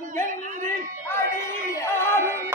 என்று அடியாரும்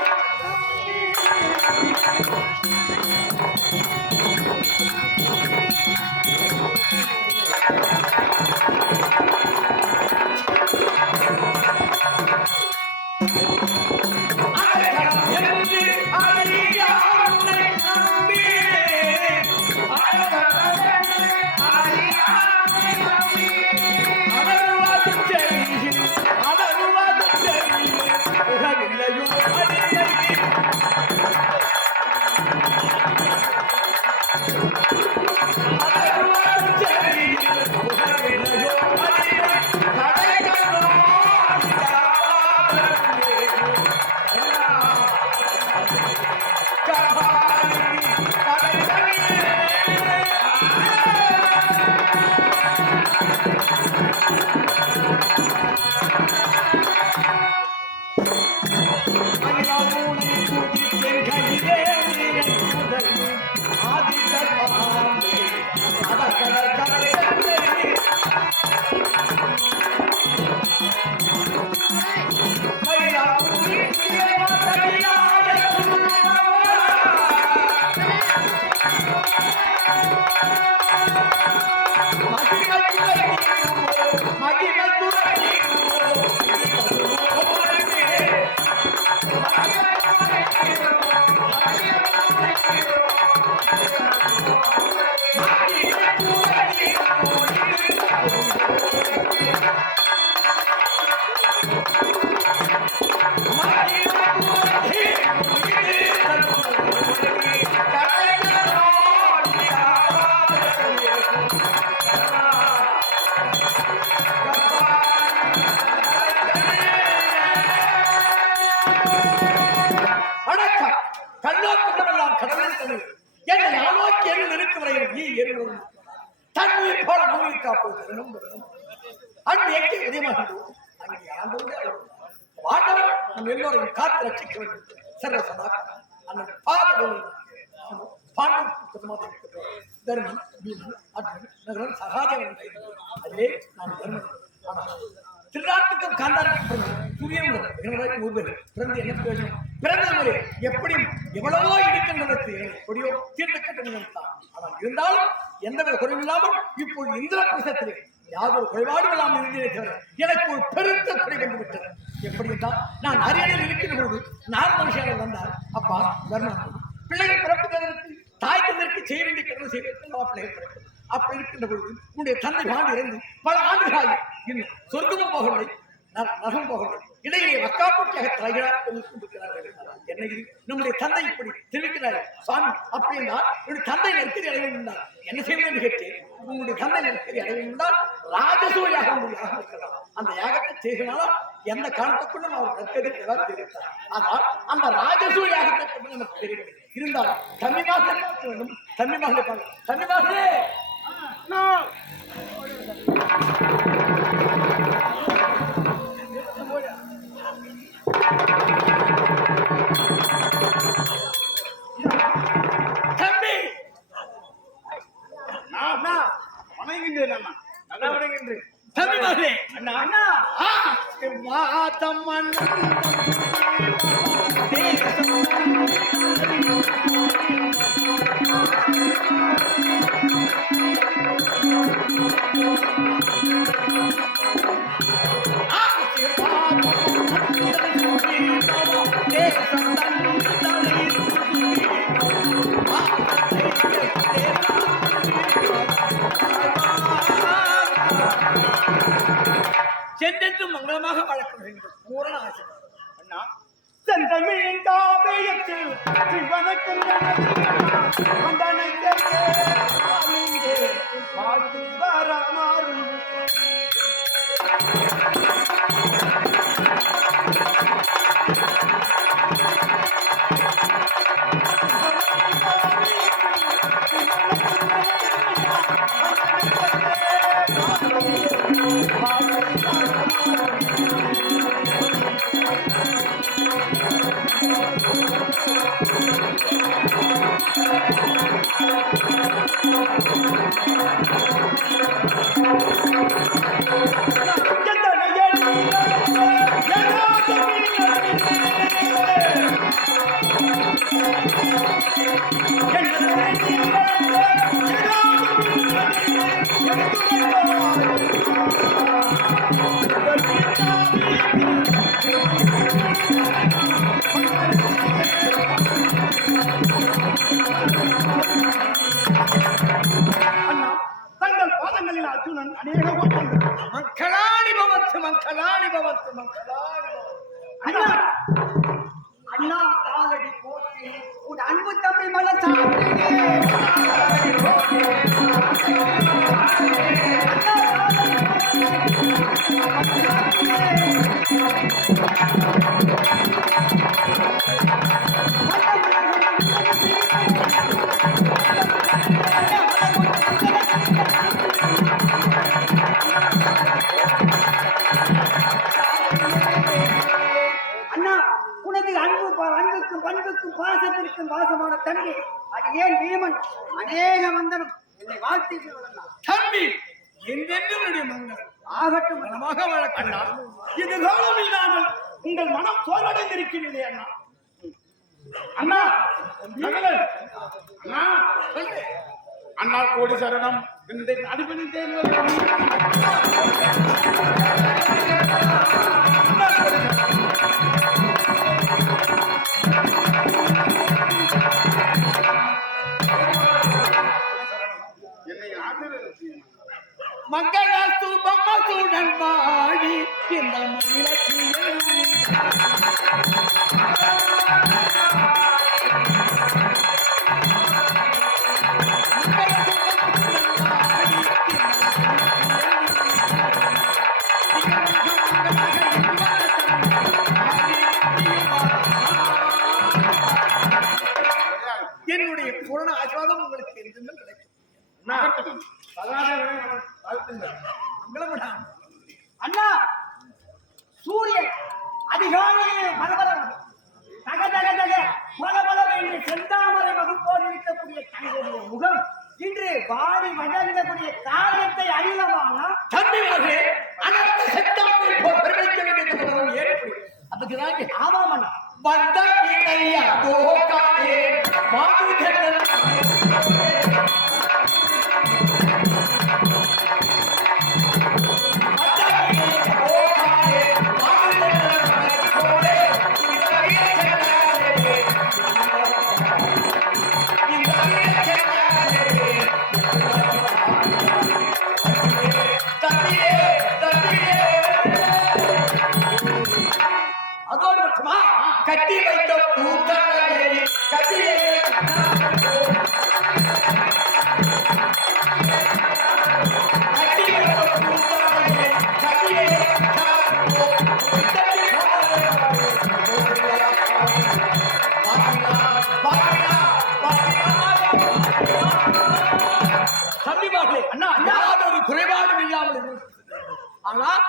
தண்ணீர் போல பூமி காப்பது அங்கு எங்கே உதயமாகின்றோம் அங்கே ஆண்டவர் நம் எல்லோரையும் காத்து ரட்சிக்க வேண்டும். சர்வசதா அந்த பாதம் தர்மன் பீமன் அர்ஜுன் நகரன் சகாதேவன் அதிலே நாம் தர்மன். ஆனால் திருநாட்டுக்கும் காந்தாருக்கும் சூரியன் பிறந்து என்ன பிரயோஜனம்? பிறந்த முறை எப்படியும் எவ்வளவோ இருக்கின்றது எப்படியோ தீர்த்த கட்டணம். ஆனால் இருந்தாலும் எந்தவித குறைவில்லாமல் இப்போது இந்திர பிரசத்திலே யாதொரு குறைபாடும் இல்லாமல் இருந்தே எனக்கு ஒரு பெருத்த குறை வந்துவிட்டது. எப்படி என்றால் நான் அரியணையில் இருக்கின்ற பொழுது நாலு மனுஷர்கள் வந்தார். அப்பா தர்மன் பிள்ளைகள் பிறப்புவதற்கு தாய் தந்தற்கு செய்ய வேண்டிய கடமை செய்வதற்கு பிள்ளைகள் பிறப்பு. அப்படி இருக்கின்ற பொழுது உன்னுடைய தந்தை வாழ்ந்து இருந்து பல ஆண்டுகளாக இன்னும் சொர்க்கமும் போகவில்லை, நகம் போகவில்லை. இடையிலே வக்காப்பட்டியாக தலைகிறார் கொண்டிருக்கிறார்கள். என்னை நம்முடைய தந்தை இப்படி தெரிவிக்கிறார் சுவாமி. அப்படி என்றால் என்னுடைய தந்தை நெருக்கடி அடைய வேண்டார். என்ன செய்வது என்று கேட்டேன். உங்களுடைய தந்தை நெருக்கடி அடைய வேண்டால் ராஜசூயாக யாகம் இருக்கலாம். அந்த யாகத்தை செய்கிறாலும் எந்த காலத்துக்குள்ளும் அவர் நெருக்கடி தெரிவித்தார். ஆனால் அந்த ராஜசூ யாகத்தை கொண்டு நமக்கு தெரியவில்லை. இருந்தாலும் தன்னிமாக பார்க்க வேண்டும். தன்னிமாக தன்னிமாகவே தம்பி வணங்குகின்றேன். நல்லா வணங்குகின்றேன் தம்பி மகளே. அண்ணா அண்ணா மாதம்மன் சென்றென்று மங்களமாக வழக்க வேண்டும். பூரண ஆசை அண்ணா. செந்தமிழின் காவியத்தில் சிவனுக்கும் வரமாறும் மக்களாணி பவத்து மக்களாணி பவத்து மக்களாணி அண்ணா அண்ணா காலடி போட்டு உன் அன்பு தம்பி மலர் அண்ணா உனது அன்புக்கும் பண்புக்கும் பாசத்திற்கும் பாசமான தம்பி அது ஏன் வீமன் அநேக வந்தனம் என்னை வாழ்த்தி தம்பி எந்தெந்த மங்கலம் ஆகட்டும் மனமாக வழக்கண்ணா இது காலம் இல்லாமல் உங்கள் மனம் சோர்வடைந்திருக்கிறது அண்ணா அண்ணா அண்ணா அண்ணா கோடி சரணம் இந்த அடிப்படை தேர்வு என்னை ஆசிரியர் மங்கள சுபமசுடன் வாழி இந்த மகிழச்சியில் என்னுடைய பூரண ஆசீர்வாதம் உங்களுக்கு என்றும் கிடைக்கும். அண்ணா சூரியன் அதிகாலையிலே பரபரம் தக தக தக பலபலம் என்று செந்தாமரை வகுப்போடு இருக்கக்கூடிய தங்களுடைய முகம் இன்று வாடி வழங்கக்கூடிய காரணத்தை அறியலாமா தம்பிகளே அனந்த சத்தாமை போல் பெருமைக்க வேண்டிய ஏற்படும் அதுக்குதான் ஆமாம் அண்ணா வந்த இணையா தோகாயே மாதுகரன் அதோடு மட்டுமா கட்டி வைத்த பூக்களை கட்டியை அண்ணா யாதொரு குறைபாடும் இல்லாமல் ஆனால்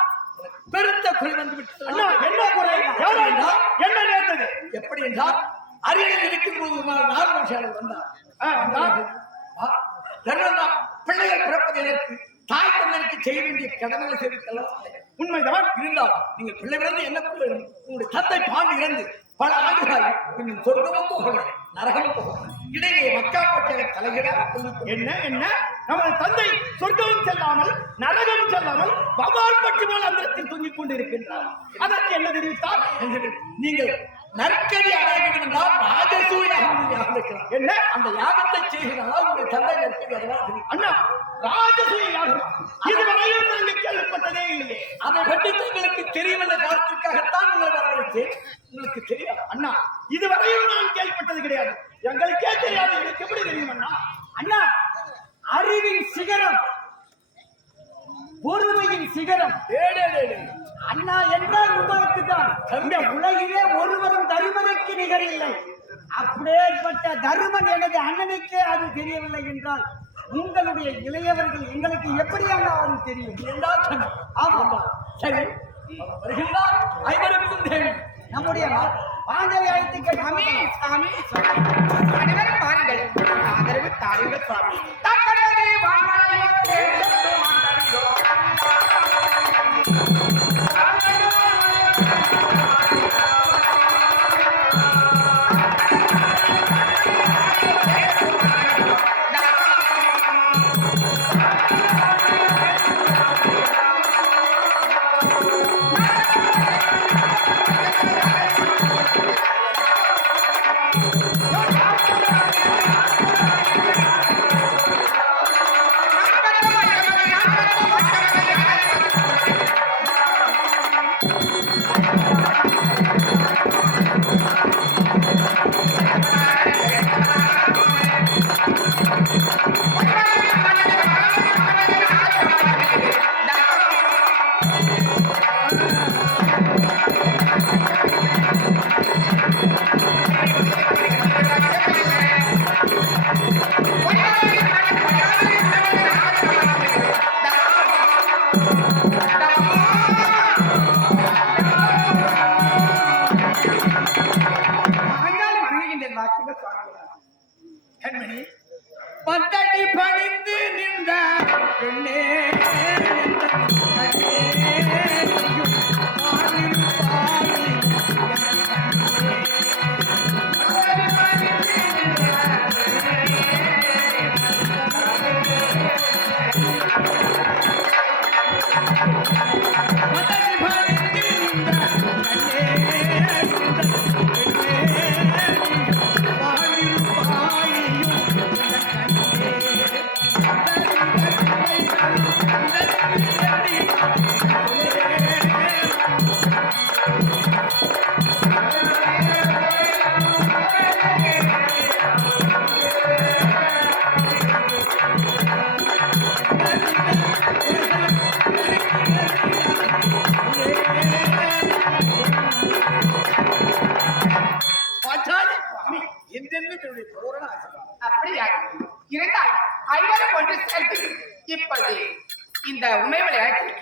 பெருத்த குறை வந்து விட்டது. என்ன குறை என்ன நேர்ந்தது எப்படி என்றால் அரியணையில் இருக்கும் போது ஒரு நாள் நாகமனுஷாளர் வந்தார். பிள்ளைகள் பிறப்பது எனக்கு தாய் தந்தனுக்கு செய்ய வேண்டிய கடமைகளை செய்திருக்கலாம். உண்மைதான் இருந்தால் நீங்கள் பிள்ளை பிறந்து என்ன உங்களுடைய தந்தை பாண்டு இறந்து பல ஆண்டுகள் இன்னும் சொர்க்கமும் போகலாம் நரகமும் போகலாம். இடையே மக்காப்பட்ட தலைகளாக என்ன என்ன நமது தந்தை சொர்க்கமும் செல்லாமல் நரகமும் செல்லாமல் பவால் பற்றி போல் அந்தத்தில் தொங்கிக் கொண்டிருக்கின்றார். அதற்கு என்ன தெரிவித்தார்? நீங்கள் நற்கதி அடைய வேண்டும் என்றால் ராஜசூயாக இருக்கிறார். என்ன அந்த யாகத்தை செய்கிறால் உங்களுடைய தந்தை நற்கதி அடைவார். அண்ணா ராஜசூய யாகம் இதுவரையும் நாங்கள் கேள்விப்பட்டதே இல்லையே. அதை பற்றி தங்களுக்கு தெரியும் என்ற காரணத்திற்காகத்தான் உங்களை வரவழைத்தேன். உங்களுக்கு தெரியாது அண்ணா இதுவரையும் நான் கேள்விப்பட்டது கிடையாது. எங்களுக்கே தெரியாது. எனக்கு எப்படி தெரியும் அண்ணா? அண்ணா அறிவின் சிகரம் பொறுமையின் சிகரம் அண்ணா என்றால் உங்களுக்கு தான் இந்த உலகிலே ஒருவரும் தருமனுக்கு நிகரில்லை. அப்படியேற்பட்ட தருமன் எனது அண்ணனுக்கே அது தெரியவில்லை என்றால் உங்களுடைய இளையவர்கள் எங்களுக்கு எப்படி அண்ணா அது தெரியும் என்றால் ஆமா சரி வருகின்றார். ஐவருக்கும் தேவை நம்முடைய பாண்டவை அழைத்து சாமி சாமி அனைவரும் பாருங்கள் ஆதரவு தாருங்கள் சுவாமி தக்கடவே வான்மலையோ தேசத்து வான்மலையோ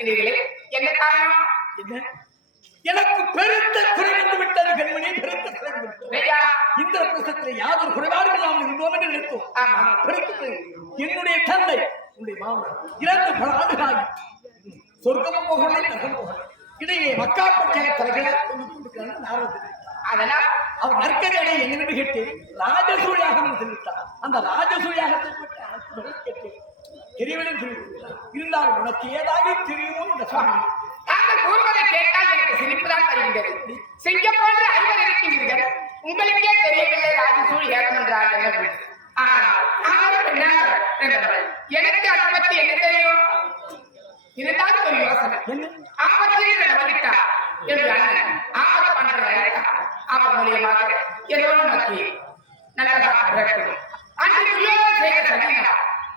இருக்கிறீர்களே, என்ன காரணம்? என்ன? எனக்கு பெருத்த குறைந்து விட்டது கண்மணி, பெருத்த குறைந்து விட்டது. ஐயா, இந்த பிரசத்தில் யாதொரு குறைபாடும் இல்லாமல் இருந்தோம் என்று நினைத்தோம். ஆமா. ஆனால் பெருத்து என்னுடைய தந்தை உன்னுடைய மாமன் இறந்து பல ஆண்டுகளாகி சொர்க்கமும் போகலை, நரகம் போகலை. இடையே மக்காப்பட்டிய தலைகளை அதனால் அவர் நற்கரையை என்னவென்று கேட்டு ராஜசூழியாகம் தெரிவித்தார். அந்த ராஜசூழியாகத்தை பற்றி அனைத்து கேட்டு தெரியவில்லை சொல்லிவிட்டார். இருந்தாலும் உனக்கு ஏதாவது தெரியுமோ என்ற சுவாமி தாங்கள் கூறுவதை கேட்டால் எனக்கு சிரிப்புதான் வருகின்றது. சிங்கம் போன்ற ஐவர் இருக்கின்றீர்கள், உங்களுக்கே தெரியவில்லை ராஜசூழ் ஏகம் என்றால் என்ன? எனக்கு அதை பற்றி என்ன தெரியும்? இதுதான் ஒரு யோசனை. ஆபத்தில் வந்துட்டா என்று அண்ணன் ஆபத்து பண்ற அவர் மூலியமாக ஏதோ நமக்கு நல்லதாக பிறக்கணும். அன்று துரியோதனன் செய்த சதியினா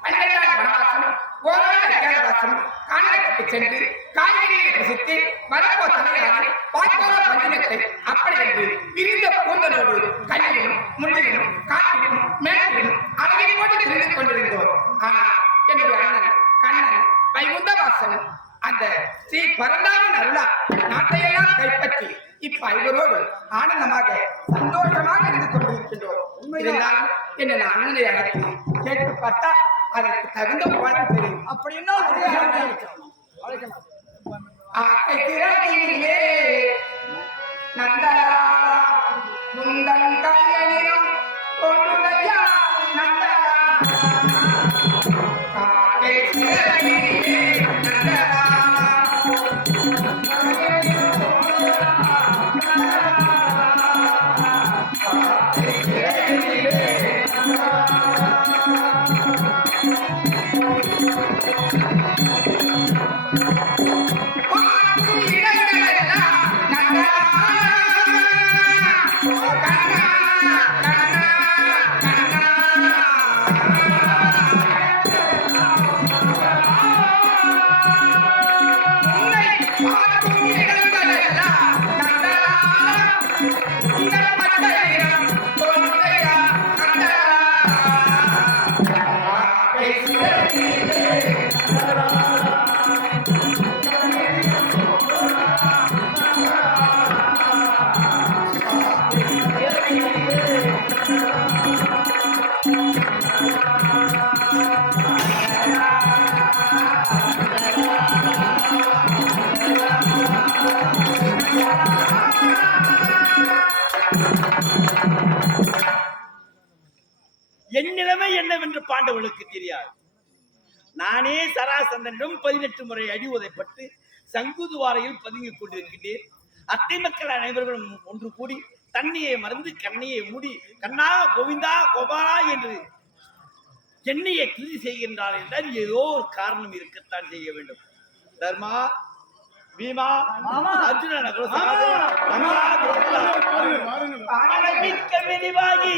12 வனவாசம், ஓராண்டு அஜ்ஞாதவாசம், கானகத்துக்கு சென்று காய்கறிகளை புசித்து வரப்போ தலையாகி பார்த்தோரா பஞ்சனத்தை அப்படி என்று பிரிந்த கூந்தலோடு கையிலும் முன்னிலும் காட்டிலும் மேலும் அளவை போட்டு திரிந்து கொண்டிருந்தோம். ஆனால் என்னுடைய அண்ணன் கண்ணன் வைகுந்தவாசன் அந்த ஸ்ரீ பரந்தாமன் அருளா நாட்டையெல்லாம் கைப்பற்றி இப்ப ஐவரோடு ஆனந்தமாக சந்தோஷமாக இருந்து கொண்டிருக்கின்றோம். இருந்தாலும் என்ன அண்ணனை அழைத்து கேட்டு பார்த்தா அதற்கு தகுந்த பாடம் தெரியும். அப்படின்னா நந்தலா முந்தன் கையனிலும் கொண்டுடையா நந்தலா என் நிலைமை என்னவென்று பாண்டவர்களுக்கு தெரியாது. நானே சராசந்தனிடம் 18 முறை அடி உதைப்பட்டு சங்குதுவாரையில் பதுங்கிக் கொண்டிருக்கின்றேன். அத்தை மக்கள் அனைவர்களும் ஒன்று கூடி தண்ணியை மறந்து கண்ணையை மூடி கண்ணா கோவிந்தா கோபாலா என்று என்னையை கிருதி செய்கின்றார் என்றால் ஏதோ ஒரு காரணம் இருக்கத்தான் செய்ய வேண்டும். தர்மா, பீமா, அர்ஜுனன் மினிவாகி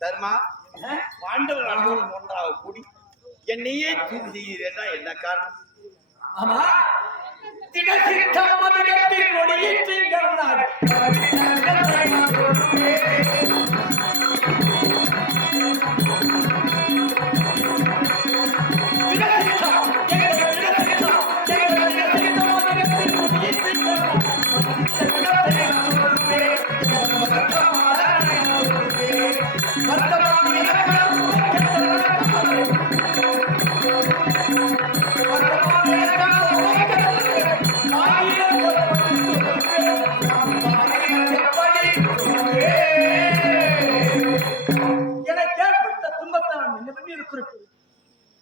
தர்மா, பாண்டவர் அனைவரும் ஒன்றாக கூடி என்னையே தூது செய்கிறேன்னா என்ன காரணம்? ஆமா, திடசித்தம் மதுரத்தின் நொடியில் திங்கள்நாள்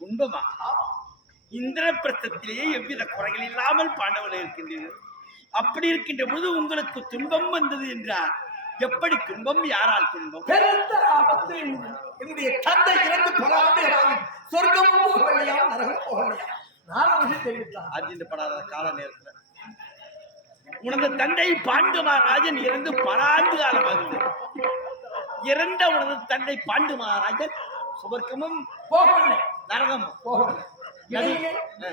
துன்பமா? இந்திரபிரஸ்தத்திலேயே எவ்வித குறைகள் இல்லாமல் பாண்டவர்கள் இருக்கின்றனர். அப்படி இருக்கின்ற பொழுது உங்களுக்கு துன்பம் வந்தது என்றால் எப்படி துன்பம்? யாரால் துன்பம்? பெருத்த ஆபத்து. என்னுடைய தந்தை இறந்து பல ஆண்டுகளாகும், சொர்க்கமும் போகலையா நரகம் போகலையா? நான் தெரிவித்தான் அர்ஜினப்படாத கால நேரத்தில் உனது தந்தை பாண்டு மகாராஜன் இறந்து பல ஆண்டு காலமாகிறது. இறந்த உனது தந்தை பாண்டு மகாராஜன் சுவர்க்கமும் போகவில்லை, நரகம் போகணும். இடையிலே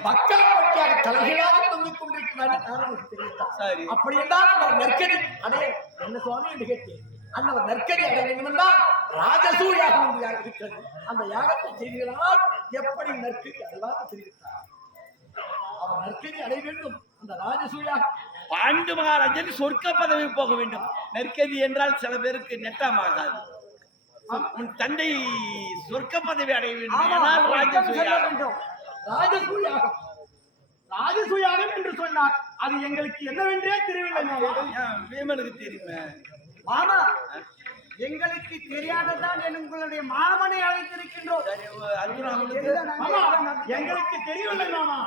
மக்கள் பற்றியாக தலைகளாக தொங்கிக் கொண்டிருக்கிறார் தெரிவித்தார். சரி. அப்படி என்றால் அவர் நெருக்கடி அடைய என்ன சுவாமி என்று கேட்டேன். அந்த நெருக்கடி அடைய வேண்டும் என்றால் ராஜசூ யாகம் என்று யாகம் இருக்கிறது. அந்த யாகத்தை செய்கிறால் எப்படி நெருக்கடி அடைவாக தெரிவித்தார். அவர் நெருக்கடி அடைய வேண்டும். அந்த ராஜசூ யாகம் பாண்டு மகாராஜன் சொர்க்க பதவி போக வேண்டும். நெருக்கடி என்றால் சில பேருக்கு நெட்டமாகாது. உன் தந்தை சொர்க்க பதவி அடைய வேண்டும். ஆனால் ராஜசூய யாகம். ராஜசூ யாகம் ராஜசூயாகம் என்று சொன்னார். அது எங்களுக்கு என்னவென்றே தெரியவில்லை மாமா. வீமனுக்கு தெரியுமே மாமா, எங்களுக்கு தெரியாததான் உங்களுடைய மாமனை அழைத்திருக்கின்றோம். சரி, அர்ஜுனா அவனுக்கு, மாமா, எங்களுக்கு தெரியவில்லை மாமா.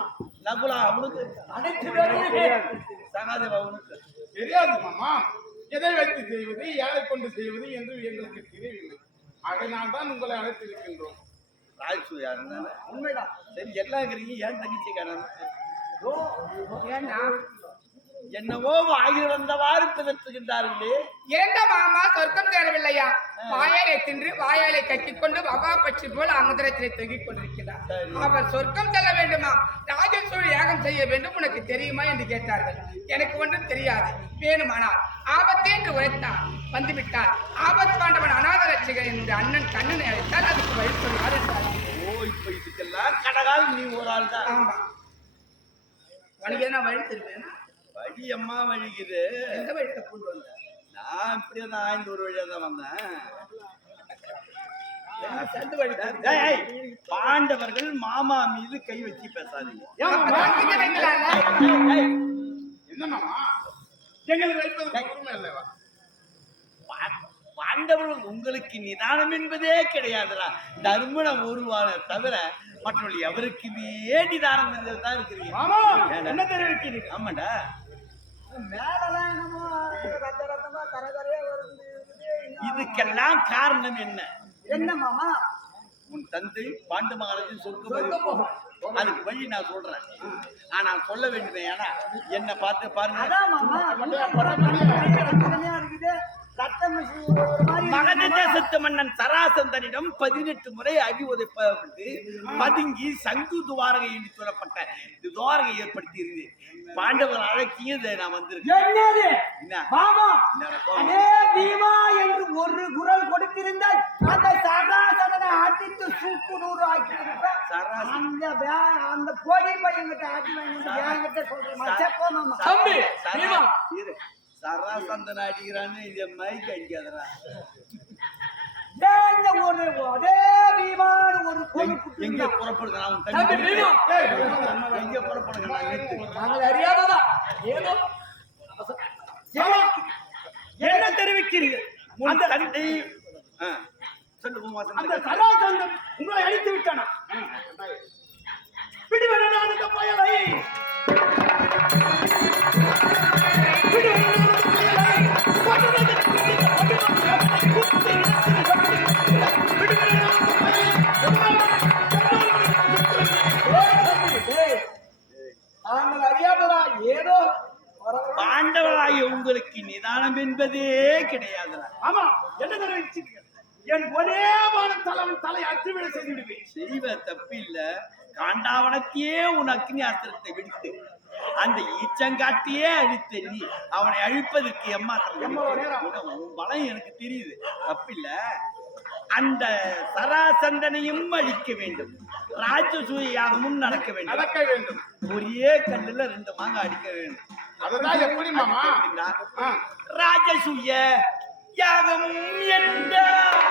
நகுலா அவனுக்கு, அனைத்து பேருமே சகாதேவா அவனுக்கு. தெரியாது மாமா. எதை வைத்து செய்வது, யாரை கொண்டு செய்வது என்று எங்களுக்கு தெரியவில்லை. அதனால் தான் உங்களை அழைத்திருக்கின்றோம். ராஜசூயா இருந்தானே உண்மைதான். சரி, எல்லாம் இருக்கிறீங்க. ஏன் தங்கச்சி காணாம? ஏன்னா என்னவோ வாயில் வந்தவாறு பிதற்றுகின்றார்களே. இறந்த மாமா சொர்க்கம் சேரவில்லையா? வாயாலை தின்று வாயாலை கட்டிக்கொண்டு வகா பட்சி போல் அமுதிரத்திலே தொங்கிக் கொண்டிருக்கிறார். அவர் சொர்க்கம் செல்ல வேண்டுமா, ராஜசூய யாகம் செய்ய வேண்டும், உனக்கு தெரியுமா என்று கேட்டார்கள். எனக்கு ஒன்றும் தெரியாது, வேணுமானால் ஆபத்தே என்று உரைத்தார். வந்துவிட்டார். ஆபத்து பாண்டவன் அநாத ரட்சிகர் என்று அண்ணன் கண்ணனை அழைத்தால் அதுக்கு வழி சொல்வார் என்றார். ஓ, இப்ப இதுக்கெல்லாம் கடகால் நீ ஒரு ஆள் தான். ஆமா, உனக்கு என்ன வழி தெரியும்? வழி அம்மா வழிக்குது. எந்த வழித்த கொண்டு வந்த? நான் இப்படியே தான் ஆய்ந்து ஒரு வழியா தான் வந்தேன். சந்து வழி ஏய், ஏய், பாண்டவர்கள் மாமா மீது கை வச்சு பேசாதீங்க. ஏய், என்ன மாமா, எங்களுக்கு வைப்பது உரிமை அல்லவா? பாண்டவர்கள் உங்களுக்கு நிதானம் என்பதே கிடையாதுடா. தர்மன ஒருவான தவிர மற்றவர்கள் எவருக்குமே நிதானம் தான் இருக்கிறீங்க. மாமா, என்ன தெரிவிக்கிறீர்கள்? ஆமாண்டா. மேலெல்லாம் என்னமோ ரத்த ரத்தமா கரகரையா வருது. இதுக்கெல்லாம் காரணம் என்ன? என்ன மாமா? உன் தந்தை பாண்டு மகாராஜன் சொர்க்கம் போகும். அதுக்கு வழி நான் சொல்றேன். ஆனா சொல்ல வேண்டுமே. ஏன்னா என்ன பார்த்து பாருங்க. அதான் மாமா, இருக்குது ரத்தம் ஒரு மாதிரி. மகத தேசத்து மன்னன் சராசந்தனிடம் 18 முறை அடி உதைப்பட்டு பதுங்கி சங்கு துவாரகை என்று சொல்லப்பட்ட துவாரகை ஏற்படுத்தி இருந்து பாண்டவர் அழைச்சியும் நான் வந்திருக்கேன். என்னது என்ன? மாமா, என்னடா கோபம்? அதே பீமா என்று ஒரு குரல் கொடுத்திருந்தால் அந்த சகாசதனை அடித்து சூப்பு நூறு ஆக்கி அந்த பொடி பையன்கிட்ட ஆக்கி வாங்கிட்டு சொல்றேன். மச்சப்போ மாமா. தம்பி பீமா, இரு. சராசந்தன் அடிக்கிறான்னு இந்த மைக் அடிக்காதடா. இந்த ஒரு அதே பீமான்னு ஒரு பொண்ணு எங்க புறப்படுங்க? நான் உன் தம்பி தம்பி பீமா, எங்க புறப்படுங்க? நான் நிறுத்து. நாங்கள் அறியாததா ஏதோ என்ன தெரிவிக்கிறீர்கள்? உன் தந்தை சொல்லு பூமாசன். அந்த சராசந்தன் உங்களை அழித்து விட்டானா? பிடிவனானுக்கு பயலை நாங்கள் அறியாததா ஏதோ பாண்டவராகிய உங்களுக்கு நிதானம் என்பதே கிடையாதுடா. ஆமா, என்ன தெரிவிச்சீர்கள்? என் ஒரே வானம் தலைவன் தலை அற்றுவிட செய்து விடுவேன். செய்வ தப்பில்ல. காண்டாவனத்தையே உன் அக்னி அஸ்திரத்தை விடுத்து அந்த ஈச்சங்காட்டியே அழித்த நீ அவனை அழிப்பதற்கு எம்மாத்திரம் உன் பலம் எனக்கு தெரியுது. தப்பில்ல. அந்த சராசந்தனையும் அழிக்க வேண்டும். ராஜசூய யாகமும் நடக்க வேண்டும். ஒரே கல்லுல 2 மாங்காய் அடிக்க வேண்டும். அதெல்லாம் எப்படி மாமா? ராஜசூய யாகம் என்றார்.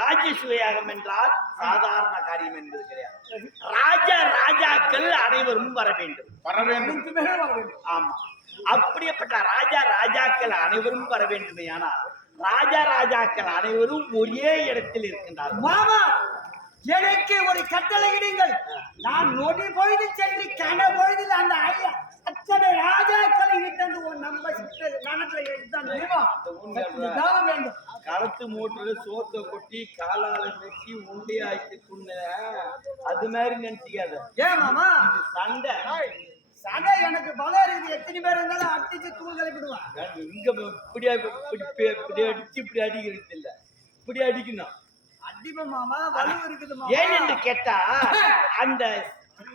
ராஜசூயாகம் என்றால் சாதாரண காரியம் என்பது கிடையாது. ராஜாக்கள் அனைவரும் வர வேண்டும். ஆமா, அப்படிப்பட்ட ராஜாக்கள் அனைவரும் வர வேண்டும். ஆனால் ராஜாக்கள் அனைவரும் ஒரே இடத்தில் இருக்கின்றார்கள். மாமா, எனக்கு ஒரு கட்டளை இடுங்கள். நான் நொடி பொழுது சென்று கன பொழுதில் அந்த அத்தனை ராஜாக்களை இட்டது உன் நம்ம சித்தர் மனசுல எடுத்தாங்க தானம் வேண்டும். களத்து மூட்டுல சோத்தை கொட்டி காலால வெட்டி உண்டையாக்கி துண்ண அது மாதிரி நினைச்சிக்காத. ஏன் மாமா இது சண்டை. சடை எனக்கு பலம் இருக்குது. எத்தனை பேர் இருந்தாலும் அடிச்சு தூள் கிளப்பிடுவான். இங்க இப்படி அடிச்சு இப்படி அடிக்கிறது இல்ல, இப்படி அடிக்கணும். அடிப்ப மாமா வலு இருக்குது ஏன் என்று கேட்டா அந்த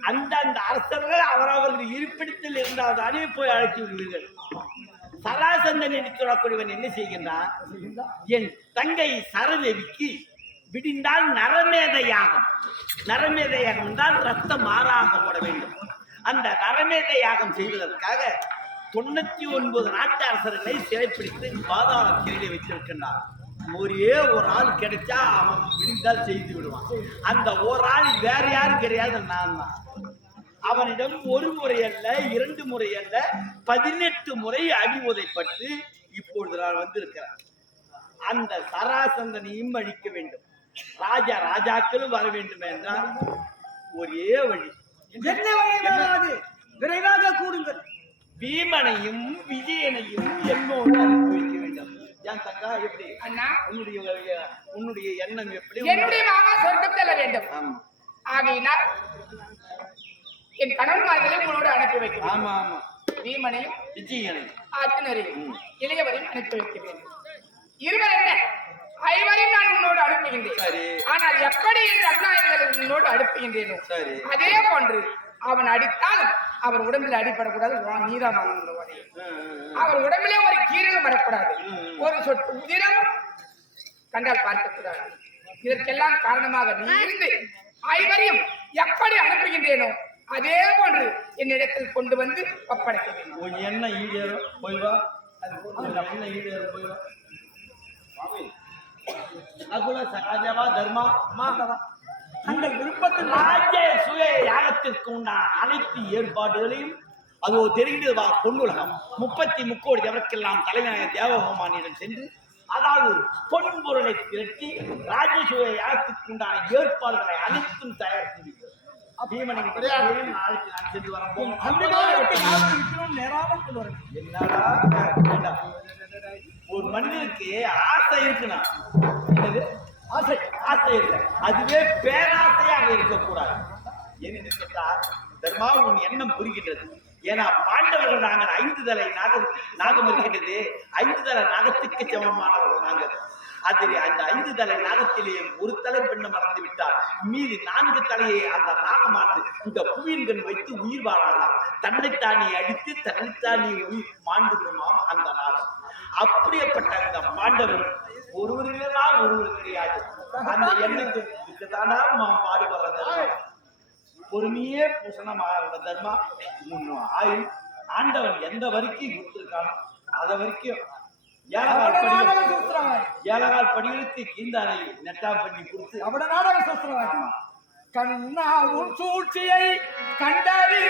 அந்தந்த அரசர்கள் அவரவர்கள் இருப்பிடத்தில் இருந்தால்தானே போய் அழைத்து விடுவீர்கள். சராசந்தன் என்று சொல்லக்கூடியவன் என்ன செய்கின்றான்? என் தங்கை சரதேவிக்கு விடிந்தால் நரமேத யாகம். நரமேத யாகம் என்றால் ரத்தம் மாறாக போட வேண்டும். அந்த நரமேத யாகம் செய்வதற்காக 99 நாட்டு அரசர்களை சிறைப்பிடித்து பாதாள சிறையிலே வைத்திருக்கின்றார். ஒரே ஒரு ஆள் கிடைச்சா அவன் விடிந்தால் செய்து விடுவான். அந்த ஒரு ஆள் வேற யாரும் கிடையாது, நான் தான். அவனிடம் ஒரு முறை அல்ல, 2 முறை அல்ல, 18 முறை அடி உதைப்பட்டு இப்பொழுது நான் வந்திருக்கிறேன். அந்த சராசந்தனையும் அழிக்க வேண்டும். ராஜாக்களும் வர வேண்டும் என்றால் ஒரே வழி. என்ன வழி வராது, விரைவாக கூடுங்கள். பீமனையும் விஜயனையும் என்னோடு அனுப்பி வைக்க வேண்டும். ஏன் தங்கா, எப்படி அண்ணா உன்னுடைய எண்ணம் எப்படி? என்னுடைய மாமா சொர்க்கம் செல்ல வேண்டும். ஆமா ஆகையினால் என் கணவன்மார்களை உங்களோடு அனுப்பி வைக்கிறேன். ஆமா ஆமா. பீமனையும் விஜயனையும் அர்ஜுனரையும் இளையவரையும் அனுப்பி வைக்க வேண்டும். இருவர் என்ன 5 நான் உன்னோடு அனுப்புகின்றேன். சரி. ஆனால் எப்படி என்று அண்ணாயங்களை உன்னோடு அனுப்புகின்றேனோ சரி. அதே போன்று அவன் அடித்தாலும் அவர் உடம்பில் அடிபடக்கூடாது. நீதான் அவர் உடம்பிலே ஒரு கீரலும் வரக்கூடாது, ஒரு சொட்டு உதிரம் கண்டால் பார்க்கக்கூடாது. இதற்கெல்லாம் காரணமாக நீ இருந்து 5 எப்படி அனுப்புகின்றேனோ அதே போன்று என்னிடத்தில் கொண்டு வந்து ஒப்படைக்க வேண்டும். உன் எண்ணம் ஈடேறும், போய் வா. எண்ணம் ஈடேறும், போய் வா. அகுல சகாஜவா தர்மா மாதவா தங்கள் விருப்பத்தில் ராஜ்ய சுய யாகத்திற்கு உண்டான அனைத்து ஏற்பாடுகளையும் அதோ தெரிந்தது வா. பொன்னுலகம் 33 தேவருக்கெல்லாம் தலைமையாக தேவஹோமானியிடம் சென்று அதாவது பொன்பொருளை திரட்டி ராஜசூய யாகத்திற்கு உண்டான ஏற்பாடுகளை அனைத்தும் தயார் செய்கிறது. பீமனின் நாளைக்கு நான் சென்று வரப்போம். நேராக கொண்டு வரேன். என்னடா ஒரு மனிதனுக்கு ஆசை இருக்குன்னா, என்னது ஆசை? ஆசை இருக்கு, அதுவே பேராசையாக இருக்கக்கூடாது. என்று கேட்டால் தர்மா உன் எண்ணம் புரிகின்றது. ஏன்னா பாண்டவர்கள் நாங்கள் 5 தலை நாகம் இருக்கின்றது. 5 தலை நாகத்துக்கு சமமானவர்கள் நாங்கள். அதில் அந்த 5 தலை நாகத்திலே ஒரு தலை பெண்ணை மறந்து விட்டார். மீது 4 தலையை அந்த நாகமானது இந்த புவியின் கண் வைத்து உயிர் வாழலாம். தன்னைத்தானே அடித்து தன்னைத்தானே உயிர் மாண்டு விடுமாம் அந்த நாகம். அப்படியேப்பட்ட அந்த பாண்டவர் ஒருவரிலாம் ஒருவர் கிடையாது. அந்த எண்ணத்துக்கு தானா பாடுபடுறது. பொறுமையே பூசணமாக தர்மா முன்னும் ஆயுள் ஆண்டவன் எந்த வரைக்கும் கொடுத்திருக்கானோ அதை வரைக்கும் ஏழகால் படிகளுக்கு கீந்தானை நெட்டா பண்ணி கொடுத்து அவட நாடக சாஸ்திரம் கண்ணா உன் சூழ்ச்சியை கண்டறி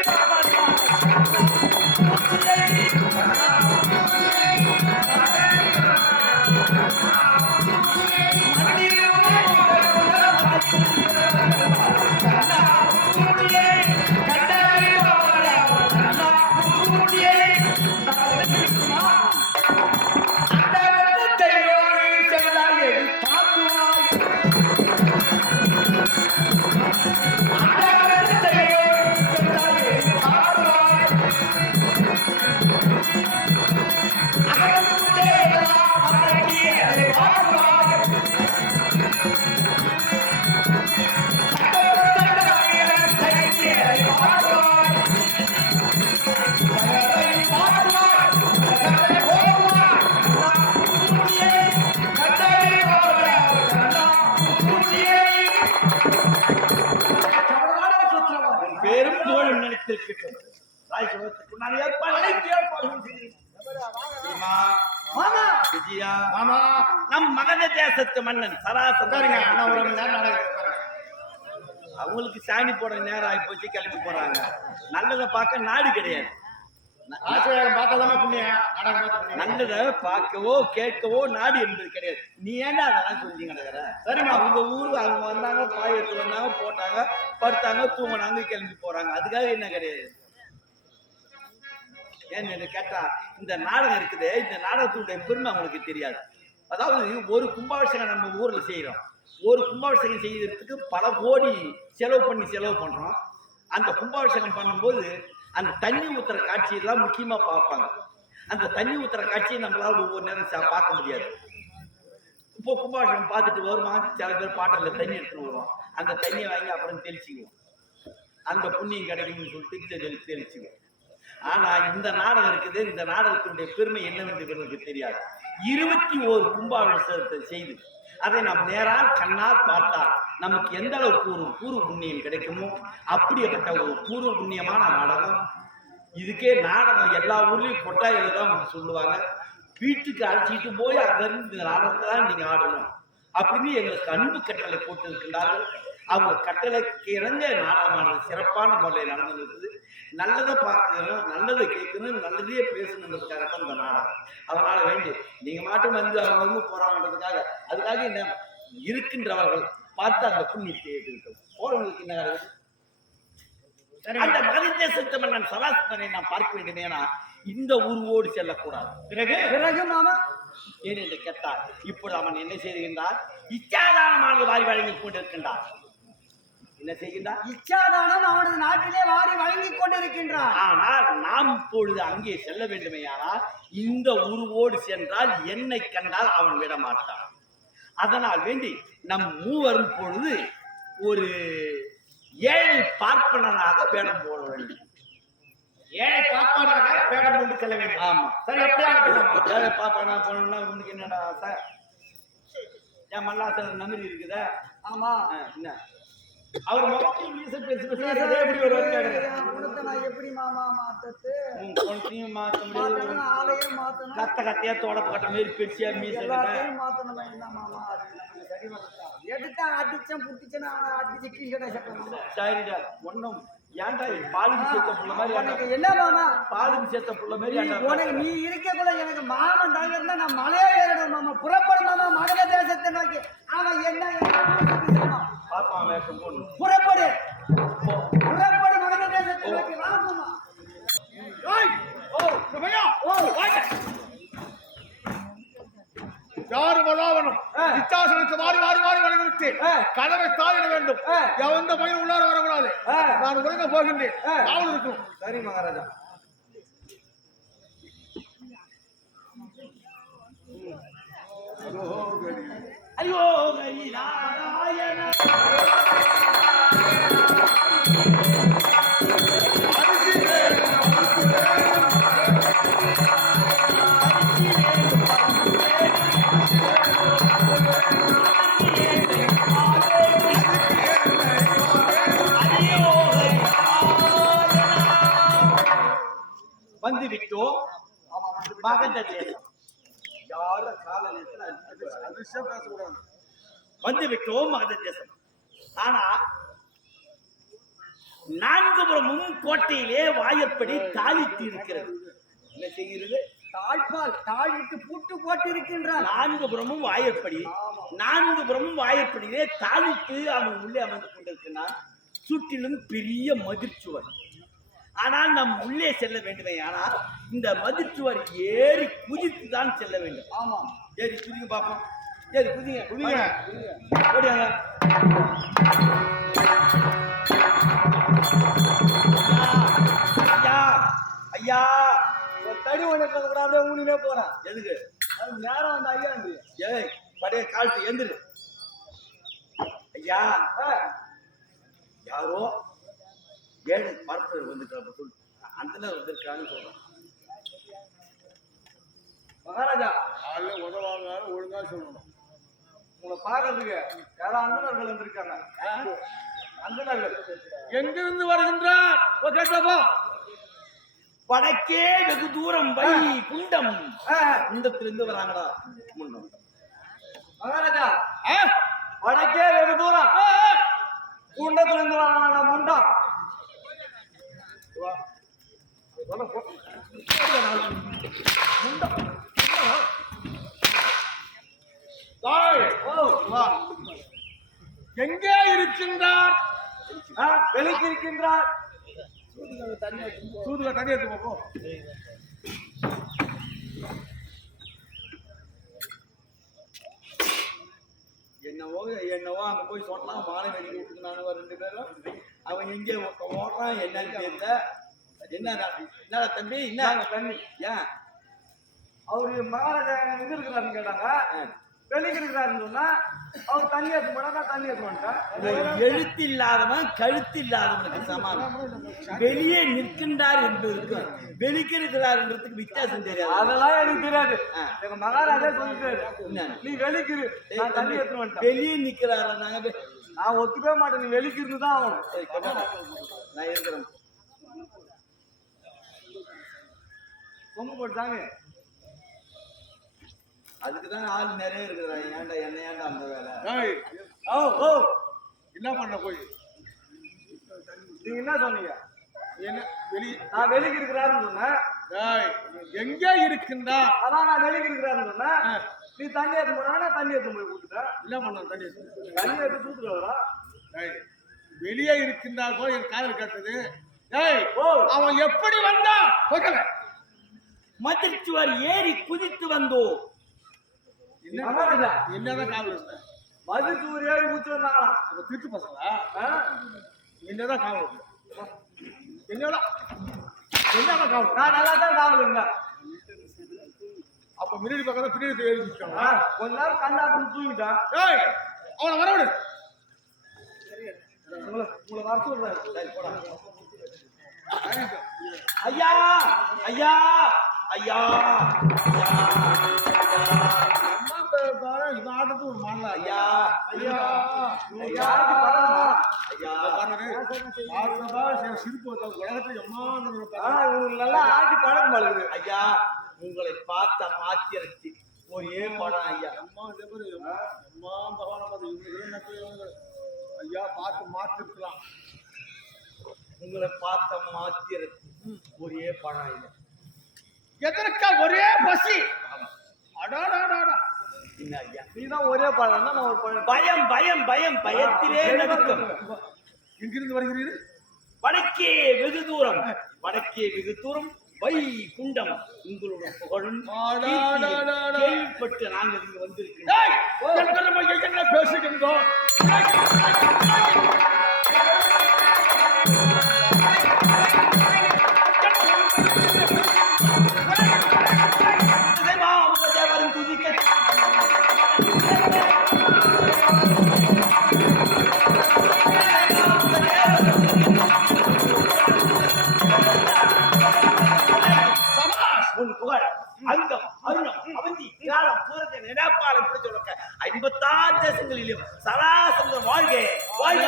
பேரும் தோழும் நினைத்திருக்கட்டும். நம் மகத தேசத்து மன்னன் சராசரி அவங்களுக்கு சாணி போட நேரம் ஆகி போச்சு, கிளம்பி போறாங்க. நல்லதை பார்க்க நாடு கிடையாது. நல்லதை பார்க்கவோ கேட்கவோ நாடு என்பது கிடையாது. நீ ஏன்டா அதெல்லாம் சொல்லி கிடக்குற? சரிம்மா, அவங்க ஊருக்கு அவங்க வந்தாங்க, பாய் எடுத்து வந்தாங்க, போட்டாங்க, படுத்தாங்க, தூங்கினாங்க, கிளம்பி போறாங்க. அதுக்காக என்ன கிடையாது. ஏன்னு கேட்டா இந்த நாடகம் இருக்குது, இந்த நாடகத்துடைய பெருமை அவங்களுக்கு தெரியாது. அதாவது ஒரு கும்பாபிஷேகம் நம்ம ஊர்ல செய்யறோம், ஒரு கும்பாபிஷேகம் செய்யறதுக்கு பல கோடி செலவு பண்றோம். அந்த கும்பாபிஷேகம் பண்ணும்போது அந்த தண்ணி ஊத்துற காட்சியெல்லாம் முக்கியமா பார்ப்பாங்க. அந்த தண்ணி ஊத்துற காட்சியை நம்மளால ஒவ்வொரு நேரம் பார்க்க முடியாது. இப்போ கும்பாபிஷேகம் பார்த்துட்டு வருமா, சில பேர் பாட்டில் தண்ணி எடுத்துட்டு வருவோம், அந்த தண்ணியை வாங்கி அப்புறம் தெளிச்சுக்குவோம், அந்த புண்ணியம் கிடைக்கும்னு சொல்லிட்டு தெளிச்சுக்குவோம். ஆனா இந்த நாடகம் இருக்குது, இந்த நாடகத்தினுடைய பெருமை என்னவென்று இவர்களுக்கு தெரியாது. 21 கும்பாபிஷேகத்தை செய்து அதை நாம் நேரால் கண்ணால் பார்த்தால் நமக்கு எந்த அளவுக்கு ஒரு பூர்வ புண்ணியம் கிடைக்குமோ அப்படிப்பட்ட ஒரு பூர்வ புண்ணியமான நாடகம். இதுக்கே நாடகம் எல்லா ஊர்லயும் கொட்டாயில தான் சொல்லுவாங்க, வீட்டுக்கு அழைச்சிட்டு போய் அங்கிருந்து இந்த நாடகத்தை தான் நீங்க ஆடணும் அப்படின்னு எங்களுக்கு அன்பு கட்டளை போட்டு இருக்கின்றார்கள். அவங்க கட்டளைக்கு இறங்க நாடகமானது சிறப்பான முறையில் நடந்துருக்குது. நல்லதை பார்க்கணும், நல்லதை கேட்கணும், நல்லதையே பேசணுன்றதுக்காகத்தான் இந்த நாடகம். அதனால வேண்டி நீங்க மட்டும் வந்து அவங்க போறாங்கன்றதுக்காக அதுக்காக என்ன இருக்கின்றவர்கள் பார்த்து அந்த புண்ணியத்தை எடுக்கணும். போறவங்களுக்கு என்ன கிடையாது. அந்த மதிதேசத்தை மன்னன் சராசந்தனை நாம் பார்க்க வேண்டும். ஏன்னா இந்த உருவோடு செல்லக்கூடாது. பிறகு மாமா ஏன் என்று கேட்டார். இப்பொழுது அவன் என்ன செய்கின்றார்? இச்சாதானமானது வாரி வழங்கி கொண்டிருக்கின்றார். என்ன செய்கின்றார்? இச்சாதானம் அவனது நாட்டிலே வாரி வழங்கிக் கொண்டிருக்கின்றான். ஆனால் நாம் இப்பொழுது அங்கே செல்ல வேண்டுமே. ஆனால் இந்த உருவோடு சென்றால் என்னை கண்டால் அவன் விட மாட்டான். அதனால் வேண்டி நம் மூவரும் பொழுது ஒரு ஏழை பார்ப்பனனாக வேடம் போட வேண்டும். ஏழை பார்ப்பனாக வேடம் கொண்டு செல்ல வேண்டும். ஆமா, சரி, எப்படியா ஏழை பார்ப்பனா போனோம்னா உனக்கு என்னடா ஆசை? என் மல்லாசன் நம்பி இருக்குதா? ஆமா, என்ன அவர் மொத்தம் எப்படி வருவாரு? எப்படி மாமா மாத்தத்து? மாத்த முடியாது. ஆலையும் மாத்தணும், கத்த கத்தையா தோட போட்ட மாதிரி பெருசியா மீச மாத்தணும். என்ன மாமா சரி எடுத்தா அடிச்சேன் புட்டிச்சேன்னு அடிச்சு கீழே சட்டணும். சரிடா, ஒன்னும் ஏன்டா பாலுக்கு சேர்த்த புள்ள மாதிரி எனக்கு என்ன மாமா பாலுக்கு சேர்த்த புள்ள மாதிரி உனக்கு நீ இருக்கக்குள்ள எனக்கு மாமன் தாங்க இருந்தா நான் மலையே ஏறணும் மாமா. புறப்படும் மாமா மகத தேசத்தை நோக்கி. அவன் என்ன பாப்பான் வேட்டம் போடு. புறப்படு புறப்படு மகத தேசத்தை நோக்கி வா மாமா. யாரு வராவணும் இச்சாசனத்தை வாரி வாரி வாரி வழங்கிவிட்டு கதவை தாளிட வேண்டும். எந்த பையன் உள்ளார வரக்கூடாது. நான் உடனே போகின்றேன். காவல் இருக்கும். சரி மகாராஜா. ஐயோ நாராயண வந்து விட்டோம் மகத தேசம். யார கால அதிர்ஷ்டம் பேசக்கூடாது. வந்து விட்டோம் மகத தேசம். ஆனா 4 புறமும் கோட்டையிலே வாயப்படி தாளித்து இருக்கிறது. என்ன செய்கிறது? தாழ்பால் தாழிட்டு பூட்டு போட்டு இருக்கின்றான். 4 புறமும் வாயப்படி, 4 புறமும் வாயப்படியிலே தாளித்து அவன் உள்ளே அமர்ந்து கொண்டிருக்கிறான். சுற்றிலும் பெரிய மதிர்ச்சுவர். ஆனால் நம் உள்ளே செல்ல வேண்டுமே. ஆனால் இந்த மதிர்ச்சுவர் ஏறி குதித்து தான் செல்ல வேண்டும். ஆமா, ஏறி குதிங்க பாப்போம். ஏறி குதிங்க குதிங்க ஓடியாங்க. ஐயா ஐயா ஒரு தடி ஒண்ணு கூட அப்படியே ஊனிலே போறான். எதுக்கு? நேரம் வந்து ஐயா ஏய் படைய காலத்து எந்திரு. ஐயா யாரோ ஏழை பார்ப்பவர் வந்துட்டாங்க சொல்லு. அந்த வந்திருக்கான்னு சொல்றேன். மகாராஜா காலையில் உதவாங்க ஒழுங்கா சொல்லணும். உங்களை பாக்குறதுக்கு யாரோ அந்தனர்கள் வந்திருக்காங்க. அந்தனர்கள் எங்கிருந்து வருகின்றார்? கேட்டப்போ வடக்கே வெகு தூரம் வை குண்டம். குண்டத்திலிருந்து வராங்கடா. குண்டம் மகாராஜா வடக்கே வெகு தூரம் குண்டத்துல இருந்து வராங்க. முண்டம் எங்கே இருக்கின்றார்? வெளிக்கு இருக்கின்றார். சூதுல தண்ணி எடுத்து போ. என்னவோ அங்க போய் சொன்னா மாலை வெடிக்க விட்டுனானுவ 2 பேரும். அவன் எங்கே ஓடுறான் என்னன்னு தெரியல. என்னடா தம்பி என்ன தண்ணி ஏன் அவரு மகாராஜா எங்க இருக்கிறாருன்னு கேட்டாங்க. வெளியே இருக்கிறாருன்னு சொன்னா அவர் தண்ணி எடுத்து போனா தண்ணி எடுத்து வந்துட்டேன். எழுத்து இல்லாதவன் கழுத்து இல்லாதவனுக்கு சமானம். வெளியே நிற்கின்றார் என்பதற்கு வெளிக்கிறார்ன்றதுக்கு வித்தியாசம் தெரியாது. அதெல்லாம் எனக்கு தெரியாது. எங்க மகாராஜா சொல்லிட்டாரு நீ வெளிக்கிரு நான் தண்ணி எடுத்து வந்துட்டேன். வெளியே நிக்கிறாரா? நான் ஒத்துக்கவே மாட்டேன். நீ வெளிக்கிருந்து தான் ஆகணும். நான் இருக்கிறேன். கொம்பு போட்டாங்க. அதுக்குதான் ஆள் நிறைய இருக்கிறாங்க. ஏன்டா என்ன ஏன்டா அந்த வேலை? என்ன பண்ண போய் நீங்க என்ன சொன்னீங்க? என்ன நான் வெளிக்கு இருக்கிறாருன்னு சொன்னேன். எங்கே இருக்கின்றா? அதான் நான் வெளிக்கு இருக்கிறாருன்னு சொன்னேன். நீ தண்ணி எடுத்து போனா தண்ணி எடுத்து போய் கொடுத்துட்டேன். என்ன பண்ண தண்ணி எடுத்து கொடுத்துருவா? வெளியே இருக்கின்றார் போய் என் காதல் கேட்டது. அவன் எப்படி வந்தா? மதிர்ச்சுவர் ஏறி குதித்து வந்தோம். என்னதான் காவல் மதிர்ச்சுவர் ஏறி குதிச்சு வந்தாங்களா? திருட்டு பசங்களா? என்னதான் காவல்? என்னதான் காவல்? நான் நல்லா தான் காவல் இருந்தேன். அப்ப முன்னாடி பக்கம் பின்னாடி ஏறி குதிச்சாங்க. கொஞ்ச நேரம் கண்ணாப்புன்னு தூங்கிட்டான். அவனை வரவிடு. உங்களை வர சொல்றேன். ஐயா ஐயா ஐயா ஆட்டத்து ஒரு மாடல. ஐயா ஐயா சிரிப்பு உலகத்தை நல்லா ஆட்டி பழக்கம் பழகுது. ஐயா உங்களை பார்த்த மாத்திரத்தில் ஒரே படம். ஐயா ஐயா பார்த்து மாத்திருக்கலாம். உங்களை பார்த்த மாத்திரத்தில் ஒரே படம். ஐயா எதற்கா ஒரே பசி? அடாடாடா என்ன ஐயா நீதான் ஒரே பழம் தான். நான் ஒரு பழம். பயம் பயம் பயம் பயத்திலே நடுக்கம். எங்கிருந்து வருகிறீர்கள்? வடக்கே வெகு தூரம். வடக்கே வெகு தூரம் வைகுண்டம் உங்களுடைய புகழும் கேள்விப்பட்டு நாங்கள் இங்கு வந்திருக்கிறோம். பேசுகின்றோம். உன் புகழ் அங்கம் அருணம் அவந்தி கிராலம் பூரத்தை நேபாளம் பிடிச்ச 56 தேசங்களிலும் சராசர வாழ்க வாழ்க.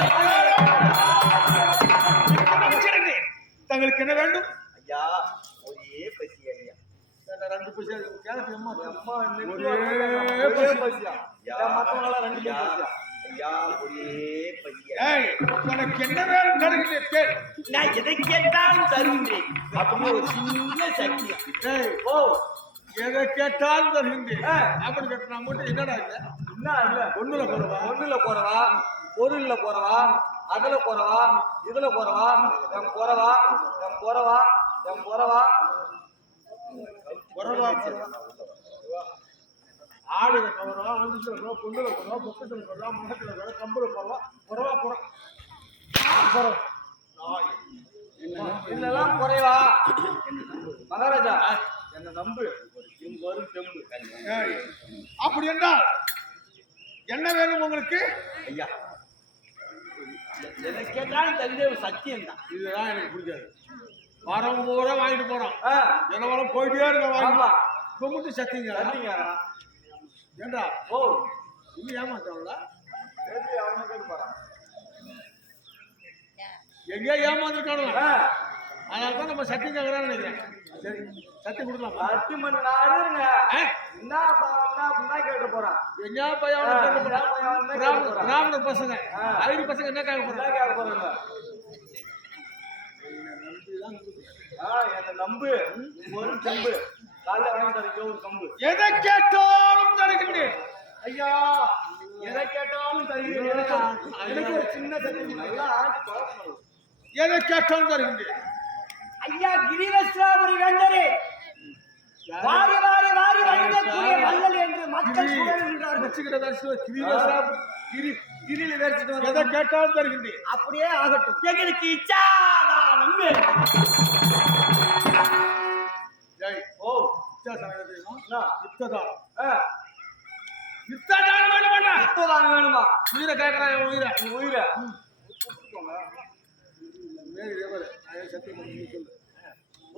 தங்களுக்கு என்ன வேண்டும்? ஐயா ஒரே பசி. ஐயா 2 பசி. ஒரே பசியா? மத்தவங்களா 2 பசியா? ஐயா ஒரே பசி. உனக்கு என்ன வேணும்? தருகிறேன். நான் எதை கேட்டாலும் தருகின்றேன். அப்படின்னு ஒரு சின்ன சக்தியம். ஓ எதை கேட்டாலும் தருகின்றேன் அப்படி கேட்டா மட்டும் என்னடா இல்ல? என்ன இல்ல? ஒண்ணுல போறவா, ஒண்ணுல போறவா, பொருள்ல போறவா, அதுல போறவா, இதுல போறவா, என் போறவா, என் போறவா, என் போறவா, போறவா ஆடுல போறவா, ஆண்டுல போறவா, பொண்ணுல போறவா, பொக்கத்துல போறவா, மனத்துல போறவா, கம்புல போறவா, போறவா போறா இதெல்லாம் குறைவா? மகாராஜா என்ன நம்பு. வரும் தெம்பு. அப்படி என்றால் என்ன வேணும் உங்களுக்கு? ஐயா எதை கேட்டாலும் தகுந்த ஒரு சத்தியம் தான். இதுதான் எனக்கு பிடிக்காது. வாரம் பூரா வாங்கிட்டு போறோம். என்ன வாரம் போயிட்டே இருக்க வாங்கலாம். இப்ப மட்டும் சத்திங்க ஏண்டா? ஓ இன்னும் ஏமாத்தவங்கள அவனு கேட்டு போறான். எங்கேயோ ஏமாந்துருக்கானு. அதனால தான் நம்ம சத்தியம் கேட்கறான்னு நினைக்கிறேன். சரி சத்தியம் கொடுக்கலாம். சத்தியம் பண்ண நாருங்க. என்ன கேட்டு போறான்? எங்கேயா பையன் பிராமணர் பசங்க ஐடி பசங்க என்ன கேட்க போறாங்க? கேட்க போறாங்க. என்ன நம்பு. ஒரு கம்பு காலைல வாங்கி தரீங்க. ஒரு கம்பு எதை கேட்டாலும் தருகின்றேன். ஐயா எதை கேட்டாலும் தருகிறேன். எனக்கு ஒரு சின்ன சத்தியம். நல்லா ஆட்சி பழக்கம். எதை கேட்டாலும் தருகின்றேன். ஐயா கிரிவஸ்ராபுரி வேந்தரே, வாரி வாரி வாரி வழங்கக்கூடிய வள்ளல் என்று மக்கள் புகழ்கின்றார்கள். எதை கேட்டாலும் தருகின்றேன். அப்படியே ஆகட்டும். எங்களுக்கு இச்சாதானம் வேண்டும். ஏய், ஓ இச்சாதானம் தெரியுமா? யுத்ததானம். யுத்ததானம் வேணுமா? யுத்ததானம் வேணுமா? உயிரை கேட்கறான், என் உயிரை. உயிரை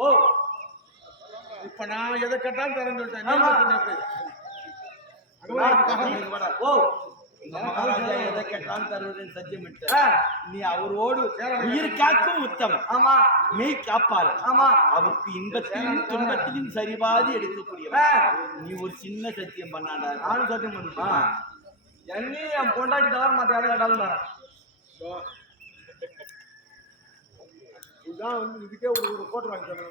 ஓ இப்ப நான் எதை கேட்டாலும் தரேன்னு சொல்லிட்டேன். ஓ மகாராஜா எதை கேட்டாலும் தருவதன் சத்தியமிட்ட நீ அவரோடு உயிர் காக்கும் உத்தமம். ஆமா, மெய் காப்பாளர். ஆமா, அவருக்கு இன்பத்திலும் துன்பத்திலும் சரிபாதி எடுக்கக்கூடியவர். நீ ஒரு சின்ன சத்தியம் பண்ணாடா. நானும் சத்தியம் பண்ணுவேன். என்னையும் என் பொண்டாட்டி தவிர மற்ற யாரும் கேட்டாலும் தரேன். இதுதான் வந்து இதுக்கே ஒரு போட்டு வாங்கி தரேன்.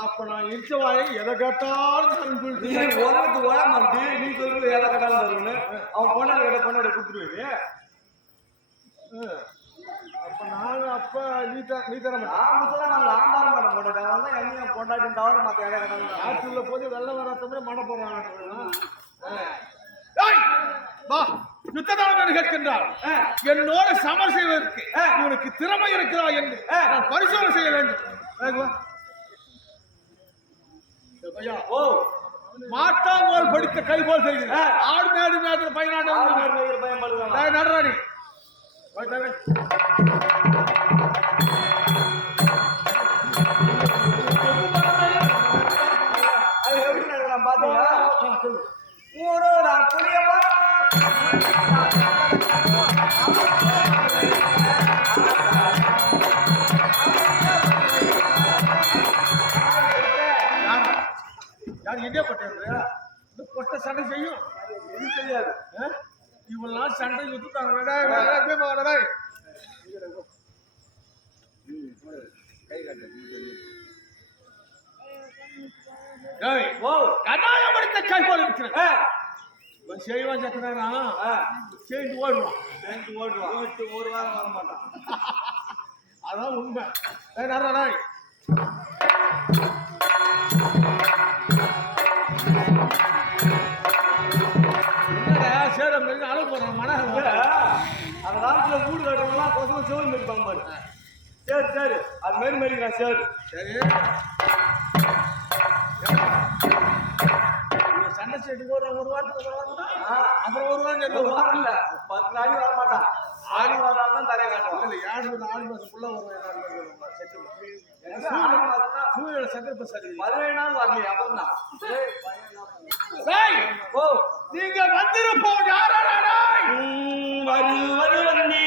அப்ப நான் இச்சவாயை எதை கேட்டாலும் நீ உலகத்துக்கு ஓடாம இருக்கு. நீ சொல்றது ஏதா கேட்டாலும் தருவேன்னு அவன் பொண்டாட்டி கேட்ட பொண்டாட்டி கொடுத்துருவீங்க. அப்ப நான் அப்ப நீ தர மாட்டேன். நான் தர மாட்டேன் பொண்டாட்டி. அவன் தான் என்னையும் பொண்டாட்டி தவிர மற்ற யாரும் கேட்டாலும் ஆற்றுல போது வெள்ளம் வராத்தமே மழை போடுறாங்க. யுத்ததானம் கேட்கின்றார். என்னோட சமர் செய்வதற்கு இவனுக்கு திறமை இருக்கிறா என்று நான் பரிசோதனை செய்ய வேண்டும். ஓ மாட்டாங்கோல் படித்த கை போல் தெரிகிறது. ஆடு மேடு மேய்க்கிற பையனாடு நடராணி அது எப்படி நடக்கலாம் பாத்தீங்களா? ஊரோட புரியமா யார் எங்கே பட்டேன் பொட்ட சண்டை செய்யும் தெரியாது. இவெல்லாம் சண்டை யுத்தாங்க. கட்டாயம் படித்த கை போல் இருக்கிறேன். செய்வான் சக்கரா சேர்ந்து ஓடுவான். ஒரு வாரம் வர மாட்டான். அதான் உண்மை. என்னடா சேரம் அளவு போடுறான். மன அந்த காலத்துல வீடு கட்டுறவங்களாம் கொசம் சோறு மிதிப்பாங்க பாரு. சரி சரி அது மாரி மாரிக்கிறான். சரி சரி சண்டை செட்டு போடுற ஒரு வாரத்துக்கு அப்புறம் ஒரு வாரம் ஒரு வாரம் இல்ல 10 நாள் வர மாட்டான். 6 வாரம் தான் தரைய காட்டுவான். 4 மாசத்துக்குள்ள சூரியோட சந்தர்ப்ப சரி 17 நாள் வரலையே. அப்புறம் தான் ஓ நீங்க வந்திருப்போம். யாராடா வருவது வந்தே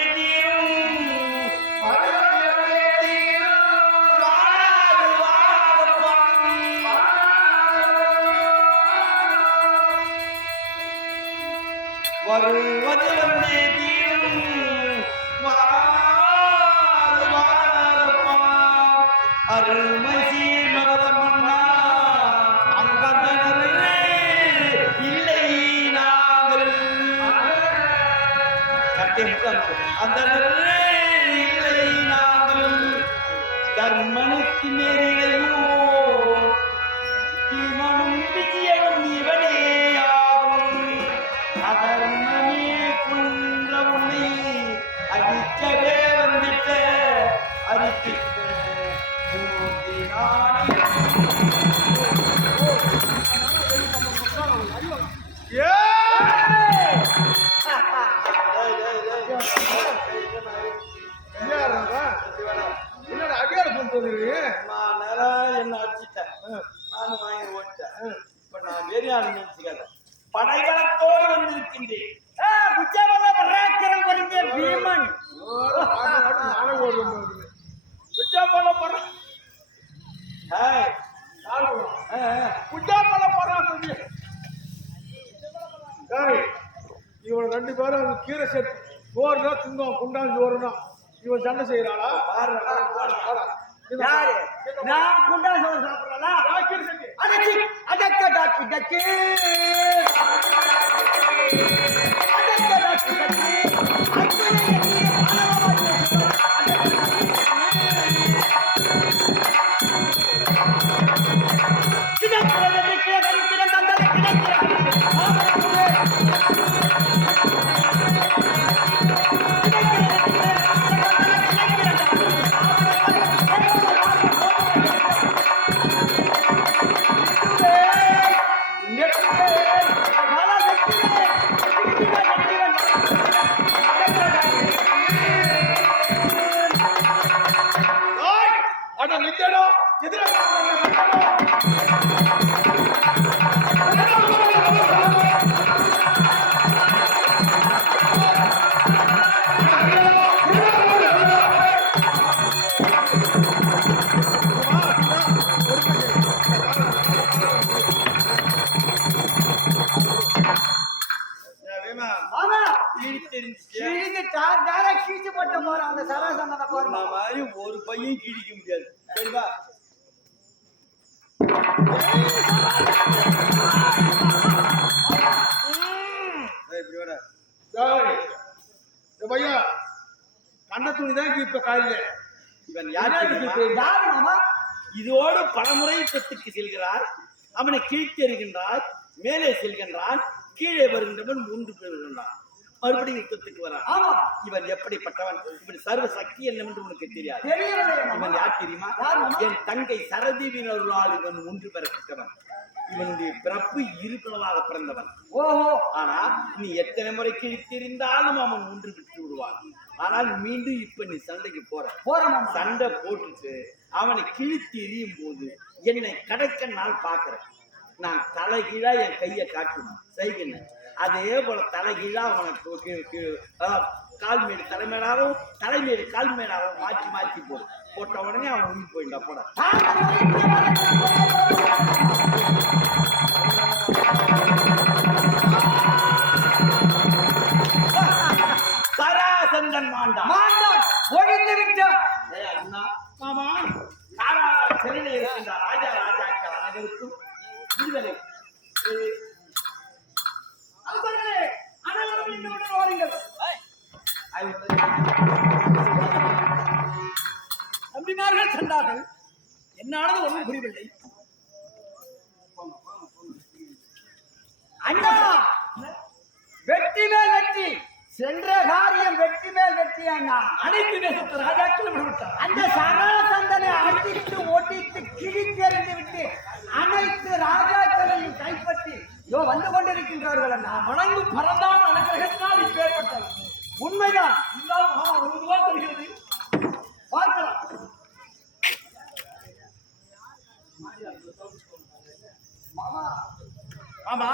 வருவது வந்தே தீரும் அருமை சீமரமண்ணா அங்கதனரே இல்லை நாங்கள் அந்தனரே இல்லை நாங்கள் தர்மனுக்கு நேரிடையோ தீமனும் விஜயனும் இவனே ஆகும் அதர்மமே குன்ற உன்னை அடிக்கவே வந்துட்ட அரிப்பிட்ட என்னடா அடியார பண்றது? என்ன அடிச்சிட்டேன். நானும் வாங்கி ஓட்டேன். இப்ப நான் வேறியாரு நினைச்சுக்காத படைகளத்தோடு வந்திருக்கின்றேன். பீமன் நானே ஓடுவேன். இவன் 2 பேரும் கீரை சேர்த்து சோறுனா திங்கும். குண்டான் சோறுனா இவன் சண்டை செய்யறாளா? யாரு? நான் குண்டா சோறு சாப்பிடறா? கீரை சேர்த்து அதக்க டாக்கி டக்கு அதக்க டாக்கி டக்கு தெரிஞ்சு கிழிஞ்சிட்டா டைரக்ட் கிழிச்சு போட்ட போறான் அந்த சராசந்தனை போறோம் மாதிரி ஒரு பையன் கிழிக்க முடியாது சரிவா பையா கண்ண துணி தான் இப்ப காலையில இவன் யார் யாரு மாமா இதோடு பலமுறை யுத்தத்துக்கு செல்கிறார் அவனை கிழித்தெறிகின்றார் மேலே செல்கின்றான் கீழே வருகின்றவன் 3 பேர் இருந்தான் மறுபடியும் யுத்தத்துக்கு வரான் ஆமா இவன் எப்படிப்பட்டவன் இவன் சர்வ சக்தி என்னவென்று உனக்கு தெரியாது தெரியவில்லை இவன் யார் தெரியுமா என் தங்கை சரதீவினருளால் இவன் ஒன்று பெறப்பட்டவன் இவனுடைய பிறப்பு இருப்பிளவாக பிறந்தவன் ஓஹோ ஆனா நீ எத்தனை முறை கிழித்திருந்தாலும் அவன் ஒன்று விட்டு விடுவான் ஆனால் மீண்டும் இப்ப நீ சண்டைக்கு போற சண்டை போட்டுட்டு அவனை கிழித்து எரியும் போது என்னை கடக்க நான் பாக்குறேன் நான் தலைகீழா என் கையை காட்டணும் செய்கிறேன் அதே போல தலைகீழா அவனை கால் மேடு தலைமேடாகவும் தலைமேடு கால் மேடாகவும் மாற்றி மாற்றி போட்ட உடனே அவன் உயிர் போயிட்டா போட சராசந்தன் மாண்டான் ஒழிந்து விட்டான் அண்ணா மாமா சிறையில் இருக்கின்ற ராஜா ராஜாக்கள் அனைவருக்கும் விடுதலை தம்பிமார்கள் சென்றார்கள் என்னானது ஒன்றும் புரியவில்லை அண்ணா வெற்றி மேல் வெற்றி சென்ற காரியம் வெற்றி மேல் வெற்றி அண்ணா அனைத்து தேசத்து ராஜாக்களும் விடுவிட்டார் அந்த சராசந்தனை அடித்து ஒட்டித்து கிழித்தெறிந்து விட்டு அனைத்து ராஜாக்களையும் கைப்பற்றி வந்து கொண்டிருக்கின்றார்கள் அண்ணா வணங்கும் பரந்தாம் அனுகிரகத்தினால் இப்பேற்பட்டது உண்மைதான் இருந்தாலும் ஒரு ரூபா தருகிறது பார்க்கலாம் ஆமா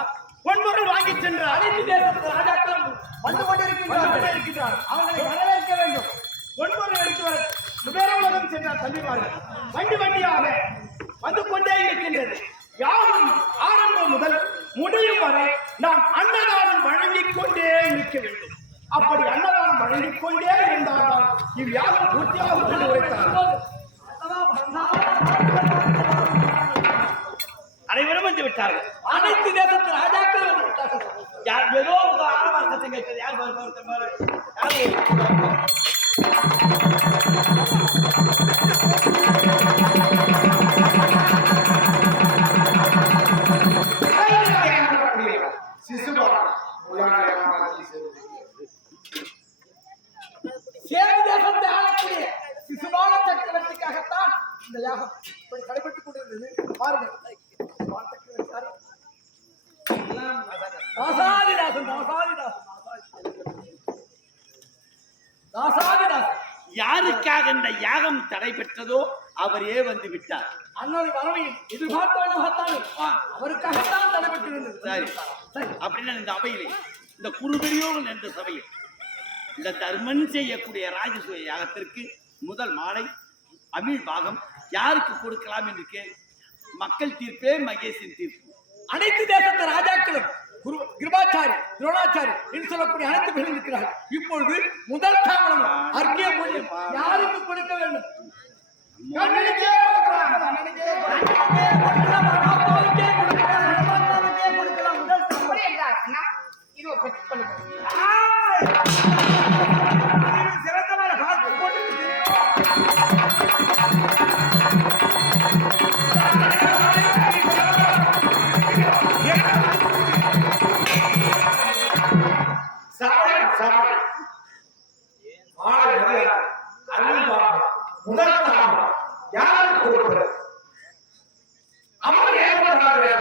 பொன்பொருள் வாங்கி சென்ற அனைத்து தேசத்து ராஜாக்களும் வந்து கொண்டிருக்கின்றார் அவங்களை வரவேற்க வேண்டும் பொன்பொருள் எடுத்து வர சுபேர உலகம் சென்ற தம்பிமார்கள் வண்டி வண்டியாக வந்து கொண்டே இருக்கின்றது யாரும் ஆரம்பம் முதல் முடியும் வரை நாம் அன்னதானம் வழங்கிக் கொண்டே இருக்க வேண்டும் அப்படி அன்னதானம் வழங்கிக் கொண்டே இருந்தால்தான் இவ்வியாகம் பூர்த்தியாக கொண்டு உரைத்தார் அனைவரும் வந்து விட்டார்கள் அனைத்து தேசத்து ராஜாக்கள் வந்து விட்டார்கள் யார் ஏதோ ஒரு ஆரவாசத்தை கேட்கிறது யார் சேது தேசத்தை ஆளக்கூடிய சிசுபால சக்கரவர்த்திக்காகத்தான் இந்த யாகம் கடைபெற்றுக் கொண்டிருந்தது பாருங்கள் யாருக்காக இந்த யாகம் தடைபெற்றதோ அவரே வந்து விட்டார் அண்ணன் வரவையில் எதிர்பார்த்தாலும் அவருக்காகத்தான் தடைபெற்றிருந்தது சரி அப்படின்னா இந்த அவையிலே இந்த குருபெரியோர்கள் என்ற சபையில் இந்த தர்மன் செய்யக்கூடிய ராஜசூய யாகத்திற்கு முதல் மாலை அமீர் பாகம் யாருக்கு கொடுக்கலாம் என்று கேள் மக்கள் தீர்ப்பே மகேஷின் தீர்ப்பு அனைத்து தேசத்து ராஜாக்களும் கிருபாச்சாரி துரோணாச்சாரி என்று சொல்லக்கூடிய அனைத்து பேரும் இருக்கிறார்கள் இப்பொழுது முதல் தாமதம் அர்க்கிய மூலியம் யாருக்கு கொடுக்க வேண்டும் சிறந்தமான பார்த்து போட்டு முதல் தாமதம் யாருக்கு கொடுப்பது அவர் ஏற்பட்டார்கள்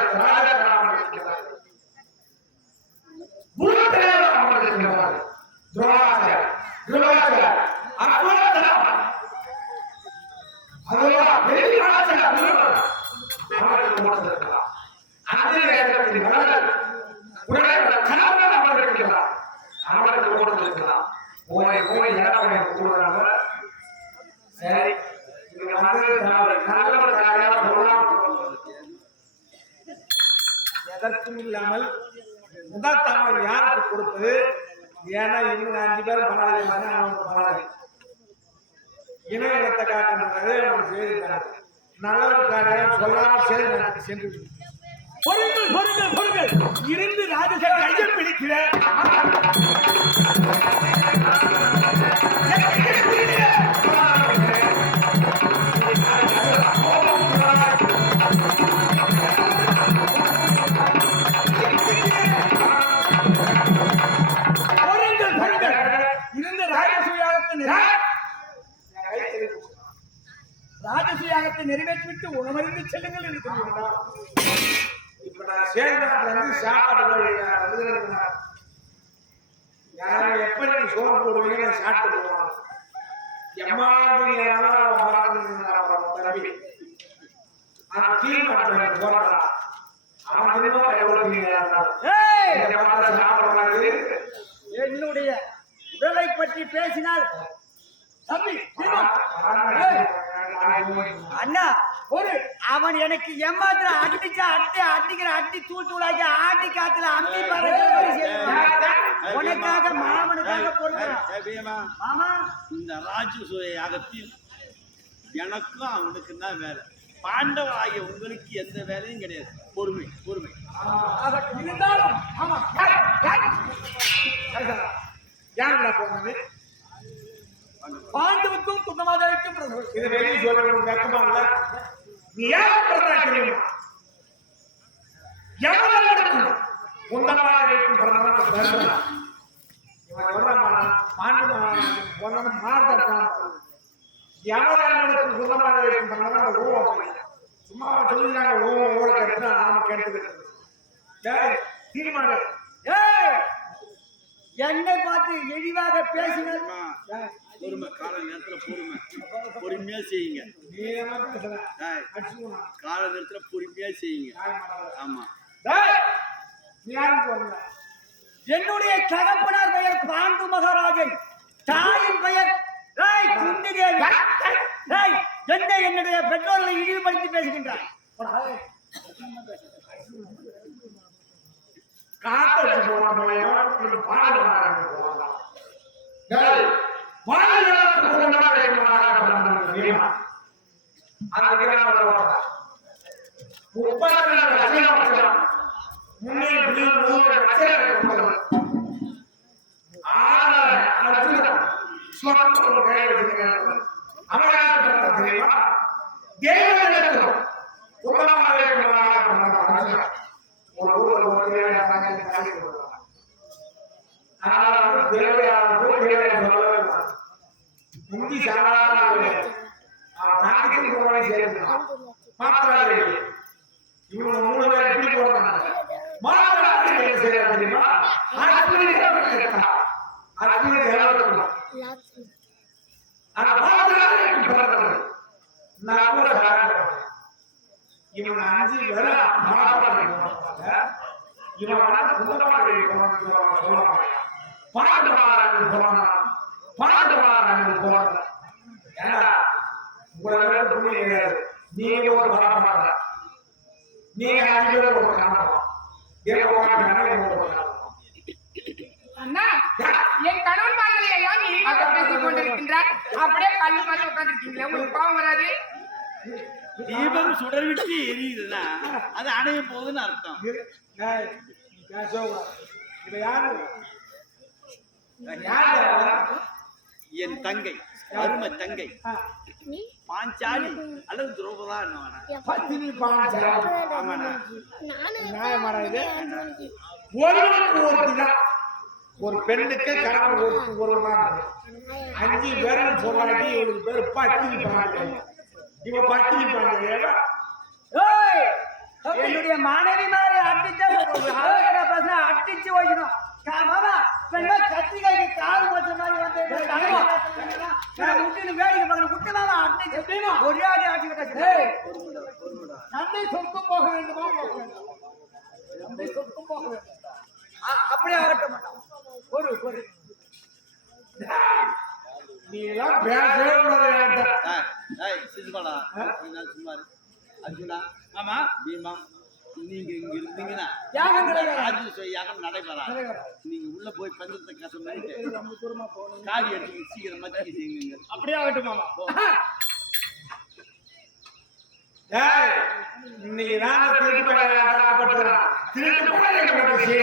சரி எதற்கும் இல்லாமல் முதல் தாமதம் யாருக்கு கொடுப்பது ஏன்னா இவங்க 5 பேரும் பண்ணாதே இணையத்தை காட்டுறது அவனுக்கு செய்திருக்காங்க நல்லவருக்காக சொல்லாம செய்து சென்று பொருங்கள் பொருங்கள் பொருங்கள் இருந்து ராஜசேகர் கையை பிடிக்கிற பொருங்கள் பொருங்கள் இருந்து ராஜசூயாகத்தை நிறைவேற்றிவிட்டு உணவறிந்து செல்லுங்கள் என்று சொல்லுகிறார். இப்ப நான் சேர்ந்தாட்டுல இருந்து சாப்பாடு யாரும் எப்ப நீங்க சோறு போடுவீங்க சாப்பிட்டு போவாங்க எம்மா தம்பி ஆனா தீர்மானம் போறாங்க என்னுடைய உடலை பற்றி பேசினால் தம்பி அண்ணா ஒரு அவன் எனக்கு ஏமாத்திர அடிச்சா அடிக்கிற அடி தூள் தூளாக்கி ஆட்டி காத்துல அம்பி உனக்காக மாமனுக்காக பொறுக்கிறான் மாமா. இந்த ராஜசூய யாகத்தில் எனக்கும் அவனுக்கு தான் வேலை. பாண்டவராகிய உங்களுக்கு எந்த வேலையும் கிடையாது. பொறுமை பொறுமை. இருந்தாலும் ஆமா யாருடா போனது பாண்டுவுக்கும் குந்தமாதேவிக்கும் இது வெளியே சொல்ல வெக்கமா இல்ல நீ ஏன் பிரதா தெரியுமா எவனுக்கும் குந்தமாதேவிக்கும் பிரதமர் தருமா இவன் சொல்றான் பாண்டு ஒன்னு மாறுதான் எவனுக்கும் குந்தமாதேவிக்கும் பிரதமர் ஓ சும்மா சொல்லிடுறாங்க ஓட கேட்டா நாம கேட்டுக்கிட்டு தீர்மானம் என்னை பார்த்து எளிவாக பேசினால் பொறுமை. கால நேரத்துல பொறுமையா செய்யுங்க. கால நேரத்துல பொறுமையா செய்யுங்க. ஆமா என்னுடைய தகப்பனார் பெயர் பாண்டு மகாராஜன், தாயின் பெயர் குந்திதேவி. என்னுடைய பெற்றோர்களை இழிவுபடுத்தி பேசுகின்றார். காத்தடிச்சு போன பாடு இவங்க 3 பேர் எப்படி போறாங்க தெரியுமா இவங்க 5 பேர் இவன் சொல்லுவாங்க பாட்டு போறாங்க ஏன்னா உங்களை புரியாது நீங்க ஒரு பரமாட்டாங்க நீங்க 5 பேர் ஒரு அண்ணா என் கணவன்மார்களை எல்லாம் இழிவாக பேசிக் கொண்டிருக்கின்றார். அப்படியே கல்லு மாதிரி உட்கார்ந்துருக்கீங்களே, உங்களுக்கு கோபம் வராது? தீபம் சுடர் விட்டு எரியுதுன்னா அது அணைய போகுதுன்னு அர்த்தம். என் தங்கை, அருமை தங்கை பாஞ்சாலி அல்லது திரௌபதா ஒரு பெண்ணுக்கு கணவன் ஒரு 5 பேரும் சொல்லாட்டி இவளுக்கு பேரு பத்தினி பாங்க. இவ பத்தினி பாங்க. என்னுடைய மாணவி மாதிரி அடிச்சு வைக்கணும். கத்திரிக்காய்க்கு கால் வச்ச மாதிரி வந்து முட்டின்னு வேடிக்கை பார்க்கணும். முட்டு மாமா அடிச்சு ஒரே அடி அடிச்சுக்கிட்ட தந்தை சொர்க்கம் போக வேண்டுமா? தந்தை சொர்க்கம் போக வேண்டும். அப்படியே ஆகட்ட மாட்டான். ஒரு நீ எல்லாம் பேசவே கூடாது. சிசுபாலா சும்மா அர்ஜுனா, ஆமா பீமா, நீங்க இங்க இருந்து நீங்க தான் யாகம் கிடையாது. ராஜ்ய யாகம் நடைபெறாது. நீங்க உள்ள போய் பஞ்சத்தை கசம் பண்ணிட்டு ரொம்ப தூரமா போகணும். காடி எடுத்து சீக்கிரமா செய்யுங்க. அப்படியே ஆகட்டும் மாமா. ஏய், இன்னைக்கு நான் திருட்டு பட்டுறேன். திருட்டு பட்டு சரி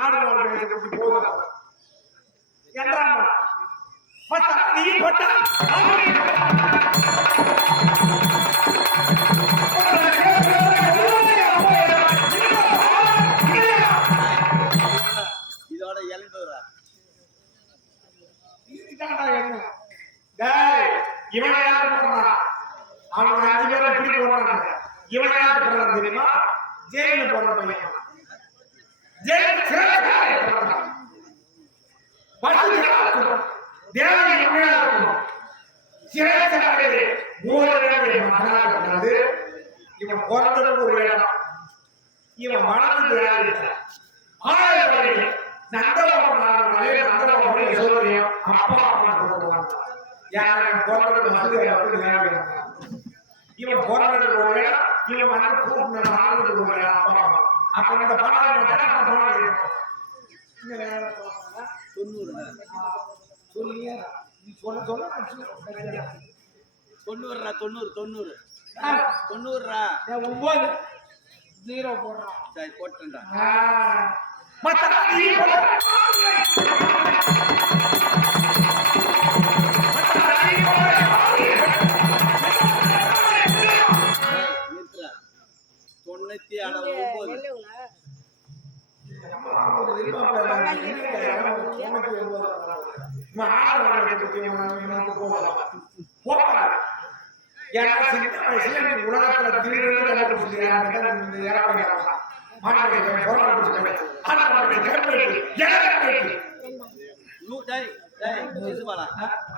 ஆடு போதும் என்றாமா நீ பட்டா இதோட 70 ரூபா. இவன் யாரு போடுறான்? அவன் 5 பேரை எப்படி போடுறாங்க? இவன் யாரு போடுறான் தெரியுமா? ஜெயில போடுற பையன். ஜெயில இவன் பிறந்தது ஒரு இடம். இவன் வளர்ந்தது இவன் போராடு ஒரு இடம். இவன் வந்து கூப்பிட்டு வாழ்ந்தது ஒரு இடம். அப்பா அம்மா அப்ப இந்த பணம் 90 0 போடுறான். சரி போட்டுடா. உலகத்துல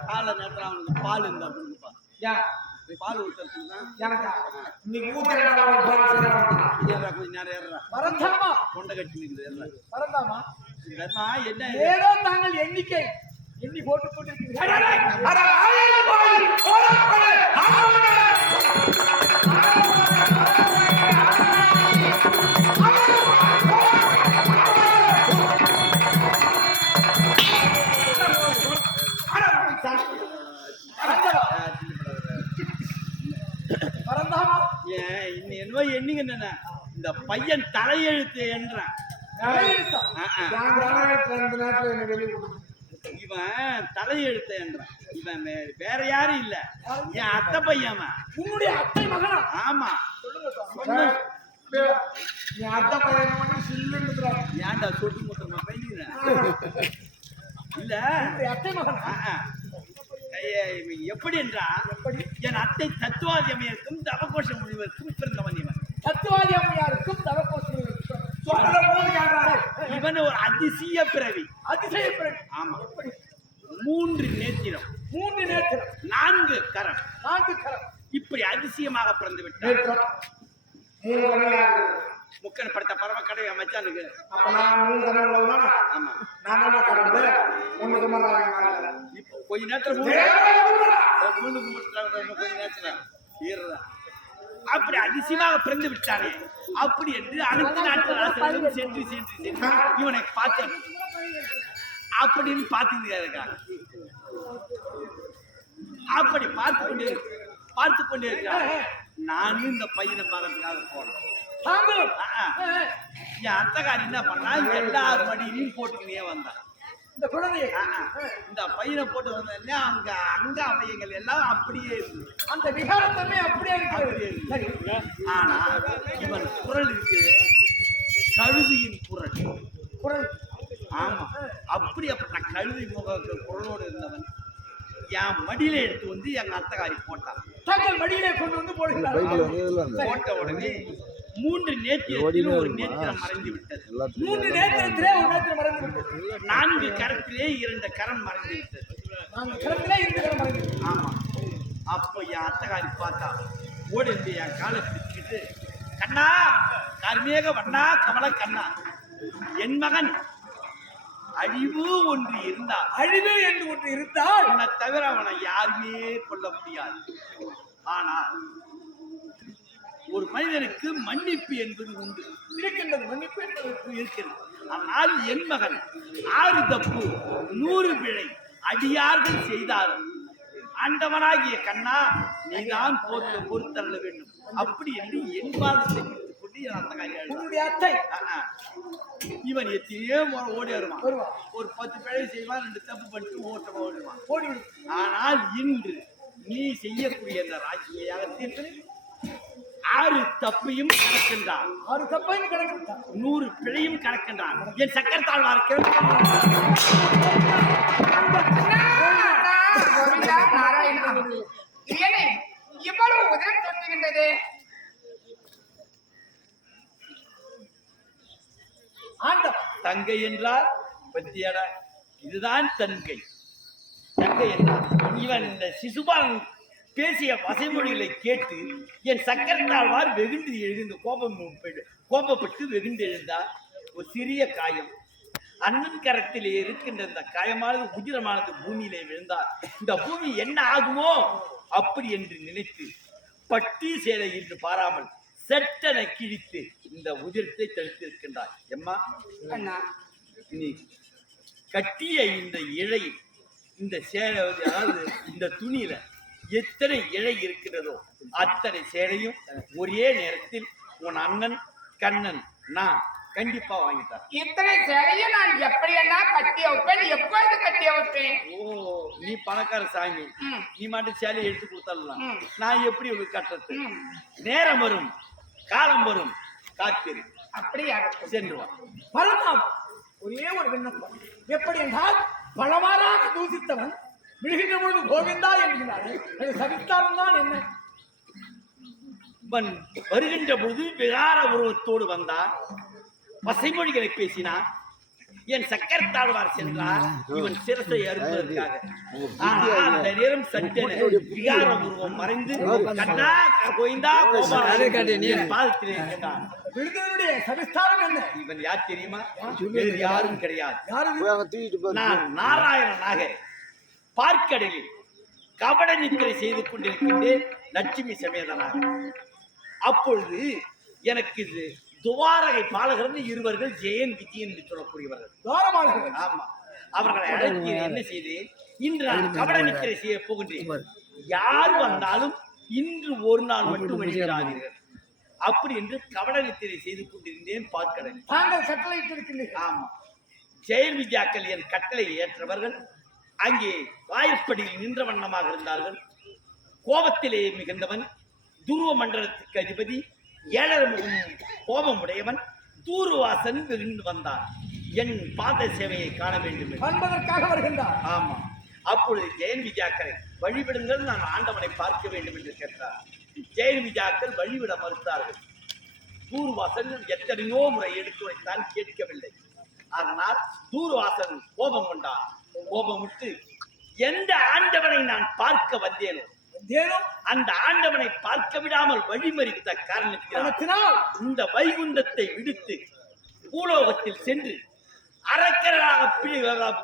கால நேரத்துல அவனுக்கு பால் இருந்தா கொடுப்பா. பால் ஊத்துறதுக்கு தான் எனக்கு இன்னைக்கு ஊத்த கொஞ்சம் நேரம் ஏறுறா. பரந்தாமா கொண்டை கட்டி நிக்குது ஏறுறா. பரந்தாமா என்ன ஏதோ தாங்கள் எண்ணிக்கை எண்ணி போட்டுக் கொண்டிருக்கிறீர்கள். பரந்தாமா ஏன் இன்னும் என்னவோ எண்ணிங்க என்ன இந்த பையன் தலையெழுத்து என்றான். இவன் தலையெழுத்த என்றான். இவன் வேற யாரும் இல்ல, என் அத்தை பையன். உன்னுடைய அத்தை மகனா? ஆமா. ஏன்டா சொட்டு முத்தமா பையன் இல்ல அத்தை மகனா? எப்படி என்றா என் அத்தை தத்துவாதி அம்மையருக்கும் தவகோஷ முனிவருக்கும் பிறந்தவன் இவன். தத்துவாதி அம்மையாருக்கும் தவகோஷம் இவன் ஒரு அதிசய பிறவி. அதிசய பிறவி. ஆமா. 3 நேத்திரம், 3 நேத்திரம், 4 கரம், 4 கரம். இப்படி அதிசயமாக பிறந்து விட்டார். முக்கன் படுத்த பரம கடை அமைச்சானுக்கு. ஆமா. இப்போ கொஞ்ச நேரத்துல கொஞ்ச நேரத்துல ஏறுறா. அப்படி அதிசயமாக பிறந்து விட்டாரே அப்படி என்று அடுத்த நாட்கள் சென்று இவனை பார்த்த அப்படின்னு பார்த்துக்கிட்டு இருக்காங்க. அப்படி பார்த்து கொண்டே இருக்காங்க. நானும் இந்த பையனை பார்க்கறதுக்காக போனேன். என் அத்தகாரி என்ன பண்ணா, எல்லார் மடியிலையும் போட்டுக்கினே வந்தான். இந்த குழந்தையை இந்த பையனை போட்டு வந்தா அங்க அவையங்கள் எல்லாம் அப்படியே இருக்கு. அந்த விகாரத்தன்மை அப்படியே இருக்கு. ஆனா இவன் குரல் இருக்குது, கழுதியின் குரல். ஆமா. அப்படிப்பட்ட கழுதி முக குரலோடு இருந்தவன் என் மடியில எடுத்து வந்து எங்க அத்தகாரி போட்டான். தங்கள் மடியிலே கொண்டு வந்து போடுகிறார். போட்ட உடனே 3 நேத்திரத்தில் ஒரு நேத்திரம் மறைந்து விட்டது. 3 நேத்திரத்திலே ஒரு நேத்திரம் மறைந்து விட்டது. 4 கரத்திலே 2 கரம் மறைந்து விட்டது. 4 கரத்திலே 2 கரம் மறைந்து விட்டது. ஆமா. அப்ப என் அத்தகாரி பார்த்தா ஓடி என் காலை பிடிச்சிட்டு, கண்ணா கர்மேக வண்ணா கமல கண்ணா என் மகன் அழிவு ஒன்று இருந்தால் அழிவு என்று ஒன்று இருந்தால் உன்னை தவிர அவனை யாருமே கொள்ள முடியாது. ஆனால் ஒரு மனிதனுக்கு மன்னிப்பு என்பது உண்டு, இருக்கின்றது. மன்னிப்பு என்பது இருக்கிறது. ஆனால் என் மகன் 6 தப்பு 100 பிழை அடியார்கள் செய்தார்கள். ஆண்டவனாகிய கண்ணா, நீதான் பொறுத்தள்ள வேண்டும் அப்படி என்று என் பாதத்தை பிடித்துக் கொண்டு என் அத்தகாரி உன்னுடைய அத்தை இவன் எத்தனையோ ஓடி வருவான். வருவான். ஒரு 10 பிழை செய்வான், 2 தப்பு பண்ணிட்டு ஓட்டமா ஓடுவான். ஓடிவிடும். ஆனால் இன்று நீ செய்யக்கூடிய அந்த ராஜ்ய யாகத்தில் 6 தப்பையும் கணக்கின்றான், 6 தப்பையும் கிடக்கின்றான், 100 பிழையும் கணக்கின்றான். என் சக்கரத்தாழ்வார் கோவிந்தா நாராயணா, ஏனே இவ்வளவு உதவி சொல்லுகின்றது? ஆண்டவன் தங்கை என்றால் பத்தியடா, இதுதான் தங்கை. தங்கை என்றால் இவன் இந்த சிசுபாலன் பேசிய வசைமொழிகளை கேட்டு என் சக்கரத்தாழ்வார் வெகுண்டு எழுந்து கோபப்பட்டு வெகுண்டு எழுந்தார். ஒரு சிறிய காயம், அண்ணன் கரத்திலே இருக்கின்ற இந்த காயமானது உதிரமானது பூமியிலே விழுந்தார். இந்த பூமி என்ன ஆகுமோ அப்படி என்று நினைத்து பட்டி சேலை என்று பாராமல் சட்டென கிழித்து இந்த உதிரத்தை தடுத்திருக்கின்றார். எம்மா, அண்ணா, நீ கட்டிய இந்த இழை, இந்த சேலை, அதாவது இந்த துணியில எத்தனை இழை இருக்கிறதோ அத்தனை சேலையும் ஒரே நேரத்தில் உன் அண்ணன் கண்ணன் நான் கண்டிப்பா வாங்கிட்டார். இத்தனை சேலையும் நான் எப்படி என்ன கட்டி வைப்பேன்? எப்பொழுது கட்டி வைப்பேன்? ஓ, நீ பணக்கார சாமி, நீ மட்டும் சேலையை எடுத்து கொடுத்தலாம். நான் எப்படி உங்களுக்கு கட்டுறது? நேரம் வரும், காலம் வரும், காத்திரு. அப்படியா? சென்று வா. பரமாம் ஒரே ஒரு விண்ணப்பம். எப்படி என்றால் பலவாறாக தூசித்தவன் விழுகின்ற பொழுது கோவிந்தா என்கிறார். அது சவித்தாரம் தான் என்ன? இவன் வருகின்ற பொழுது விகார உருவத்தோடு வந்தான், வசைமொழிகளை பேசினான். என் சக்கரத்தாழ்வார் சென்றார் இவன் சிரசை அறுப்பதற்காக. ஆனால் அந்த நேரம் சட்டென விகார உருவம் மறைந்து கண்ணா கோவிந்தா கோபாலன் பாதத்திலே இருக்கின்றான். விழுந்தவனுடைய சவிஸ்தாரம் என்ன? இவன் யார் தெரியுமா? வேறு யாரும் கிடையாது. யாரு? நான் நாராயணனாக பார்க்கடலில் கபட நித்திரை செய்து கொண்டிருக்கின்றேன், லட்சுமி சமேதனாக. அப்பொழுது எனக்கு இது துவாரகை பாலகர் இருவர்கள் ஜெயன் விஜயன் என்று சொல்லக்கூடியவர்கள். துவாரபாலகர்கள். ஆமா, அவர்களை அழைத்து என்ன செய்தேன், இன்று நான் கபட நித்திரை செய்ய போகின்றேன். யார் வந்தாலும் இன்று ஒரு நாள் மட்டும் வழிகிறார்கள் அப்படி என்று கபட நித்திரை செய்து கொண்டிருந்தேன் பார்க்கடல். தாங்கள் கட்டளையிட்டு இருக்கின்றீர்கள். ஆமா, ஜெயன் வித்யாக்கள் என் கட்டளை ஏற்றவர்கள் அங்கே வாயிற்படியில் நின்ற வண்ணமாக இருந்தார்கள். கோபத்திலே மிகுந்தவன், துருவ மண்டலத்துக்கு அதிபதி, 7 முகம் கோபம் உடையவன் தூர்வாசன் வெகுண்டு வந்தான். என் பாத சேவையை காண வேண்டும் என்பதற்காக வருகின்றார். ஆமா, அப்பொழுது ஜெயன் விஜயாக்களை வழிவிடுங்கள், நான் ஆண்டவனை பார்க்க வேண்டும் என்று கேட்டார். ஜெயன் விஜயாக்கள் வழிவிட மறுத்தார்கள். தூர்வாசன் எத்தனையோ முறை எடுத்து வைத்தான், கேட்கவில்லை. அதனால் தூர்வாசன் கோபம் கொண்டான். கோபமுட்டு எந்த ஆண்டவனை நான் பார்க்க வந்தேனோ அந்த ஆண்டவனை பார்க்க விடாமல் வழிமறித்த காரணத்தினால் இந்த வைகுண்டத்தை விடுத்து பூலோகத்தில் சென்று அரக்கராக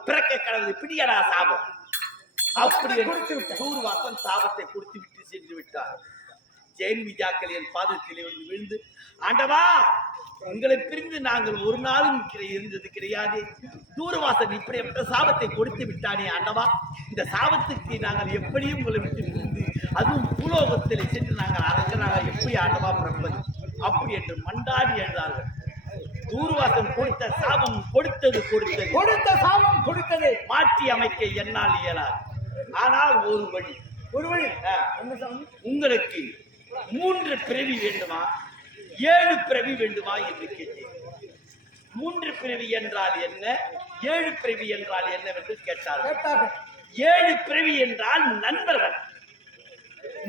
பிறக்க கடவுள் பிடியடா சாபம் அப்படி தூர்வாசன் சாபத்தை கொடுத்து விட்டு சென்று விட்டார். ஜெயன் விஜயாக்கள் என் பாதத்தில் வந்து விழுந்து, ஆண்டவா, உங்களை பிரிந்து நாங்கள் ஒரு நாளும் இருந்தது கிடையாது. தூர்வாசன் இப்படிப்பட்ட சாபத்தை கொடுத்து விட்டானே ஆண்டவா, இந்த சாபத்துக்கு நாங்கள் எப்படியும் உங்களை விட்டு விழுந்து அதுவும் பூலோகத்தில் சென்று நாங்கள் அரங்கனாக எப்படி ஆண்டவா பிறப்பது அப்படி என்று மண்டாடி எழுந்தார்கள். தூர்வாசன் கொடுத்த சாபம் கொடுத்த சாபம் கொடுத்தது மாற்றி அமைக்க என்னால் இயலாது. ஆனால் ஒரு வழி உங்களுக்கு 3 பிறவி வேண்டுமா 7 பிறவி வேண்டுமா என்று கேட்டேன். 3 பிறவி என்றால் என்ன, 7 பிறவி என்றால் என்னவென்று கேட்டார்கள். 7 பிறவி என்றால் நண்பர்கள்,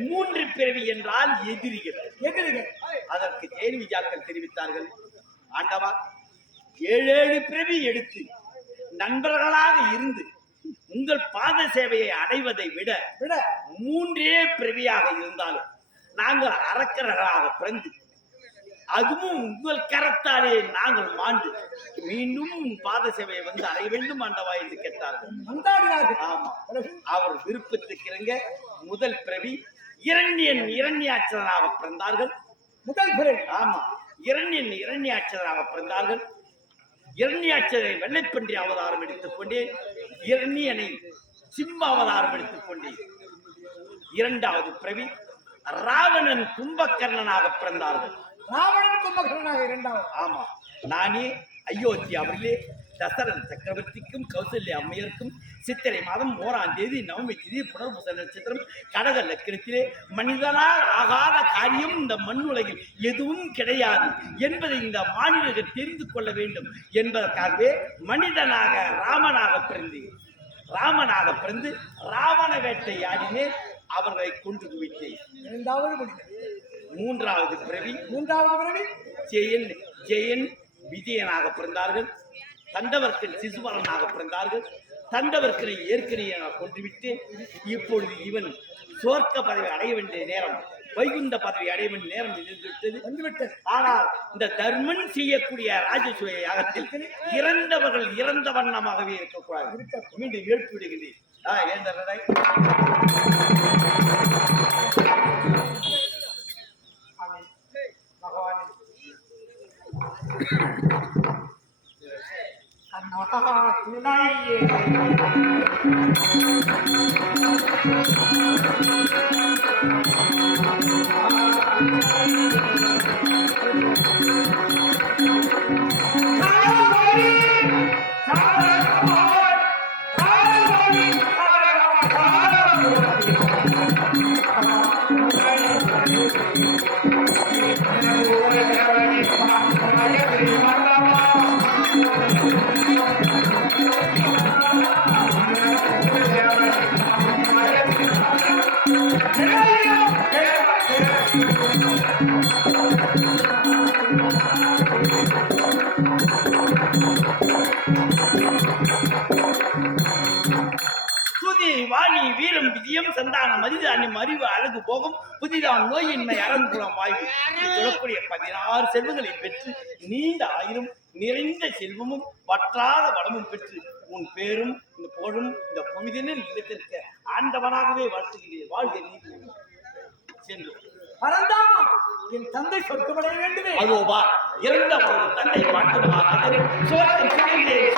3 பிறவி என்றால் எதிரிகள். அதற்கு ஜெயன் விஜயாக்கள் தெரிவித்தார்கள், ஆண்டவா, 7 பிறவி எடுத்து நண்பர்களாக இருந்து உங்கள் பாத சேவையை அடைவதை விட 3 பிறவியாக இருந்தாலும் நாங்கள் அரக்கர்களாக பிறந்து அதுவும் உங்கள் கரத்தாலே நாங்கள் மாண்டு மீண்டும் உன் பாத சேவையை வந்து அடைய வேண்டும் ஆண்டவா என்று கேட்டார்கள். மன்றாடினார்கள். ஆமா, அவர் விருப்பத்துக்கு இறங்க முதல் பிறவி இரண்யாட்சரனாக பிறந்தார்கள். முதல் பிறவி. ஆமா, இரண்யாட்சரனாக பிறந்தார்கள். இரண்யாட்சரை வெள்ளைப்பன்றி அவதாரம் எடுத்துக் கொண்டே, இரண்யனை சிம்ம அவதாரம் எடுத்துக் கொண்டே. இரண்டாவது பிறவி ராவணன் கும்பகர்ணனாக பிறந்தார்கள். ராவணன் கும்பகர்ணனாக இரண்டாவது. ஆமா, நானே அயோத்தியாவிலே தசரத சக்கரவர்த்திக்கும் கௌசல்யா அம்மையருக்கும் சித்திரை மாதம் 1ஆம் தேதி நவமி திதி புனர்பூச நட்சத்திரம் கடக லக்கினத்திலே மனிதனால் ஆகாத காரியம் இந்த மண் உலகில் எதுவும் கிடையாது என்பதை இந்த மாநிலங்கள் தெரிந்து கொள்ள வேண்டும் என்பதற்காகவே மனிதனாக ராமனாக பிறந்து ராவண வேட்டையாடினே அவர்களை கொண்டு குவித்தேன். மூன்றாவது பிறவி ஜெயன் விஜயனாக பிறந்தார்கள். தண்டவர்க்கன் சிசுவரனாக பிறந்தார்கள். தண்டவர்க்கனை ஏற்கனவே கொன்றுவிட்டு இப்பொழுது இவன் சொர்க்க பதவி அடைய வேண்டிய நேரம், வைகுண்ட பதவி அடைய வேண்டிய நேரம் வந்துவிட்டது. ஆனால் இந்த தர்மன் செய்யக்கூடிய ராஜசூய யாகத்தில் இறந்தவர்கள் இறந்த வண்ணமாகவே இருக்கக்கூடாது. மீண்டும் எழுப்பி விடுகிறேன். வாணி வீரம் விஜயம் சந்தானம் மதிதானியம் அறிவு அழகு போகும் புதிதாம் நோயின்மை அறங்குளம் வாய்வு சொல்லக்கூடிய 16 செல்வங்களை பெற்று நீண்ட ஆயிரம் நிறைந்த செல்வமும் வற்றாத வளமும் பெற்று உன் பேரும் இந்த புகழும் இந்த புனிதனில் இல்லத்திற்க ஆண்டவனாகவே வாழ்த்துகிறேன். வாழ்க நீதி சென்று என் தந்தை சொர்க்கமடைய வேண்டுமே. அதோபா இறந்தவரது தந்தை பாட்டுமாறு சோர்க்கம் சிறந்தேன்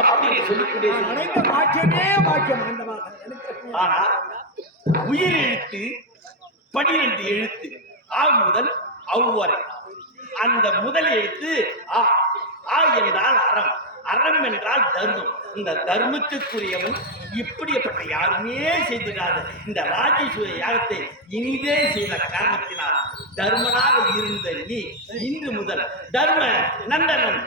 அப்படின்னு சொல்லிக்கொண்டே அனைத்த பாக்கியமே பாக்கியம். ஆனா உயிர் எழுத்து 12 எழுத்து ஆ முதல் அவ்வரை. அந்த முதல் எழுத்து ஆ என்றால் அறம், அறம் என்றால் தர்மம். இந்த தர்மத்துக்குரியவன் இப்படிப்பட்ட யாருமே செய்திடாத இந்த ராஜேஸ்வரி யாகத்தை இனிதே செய்த காரணத்தினால் தர்மனாக இருந்த நீ இன்று முதல் தர்ம நந்தனம்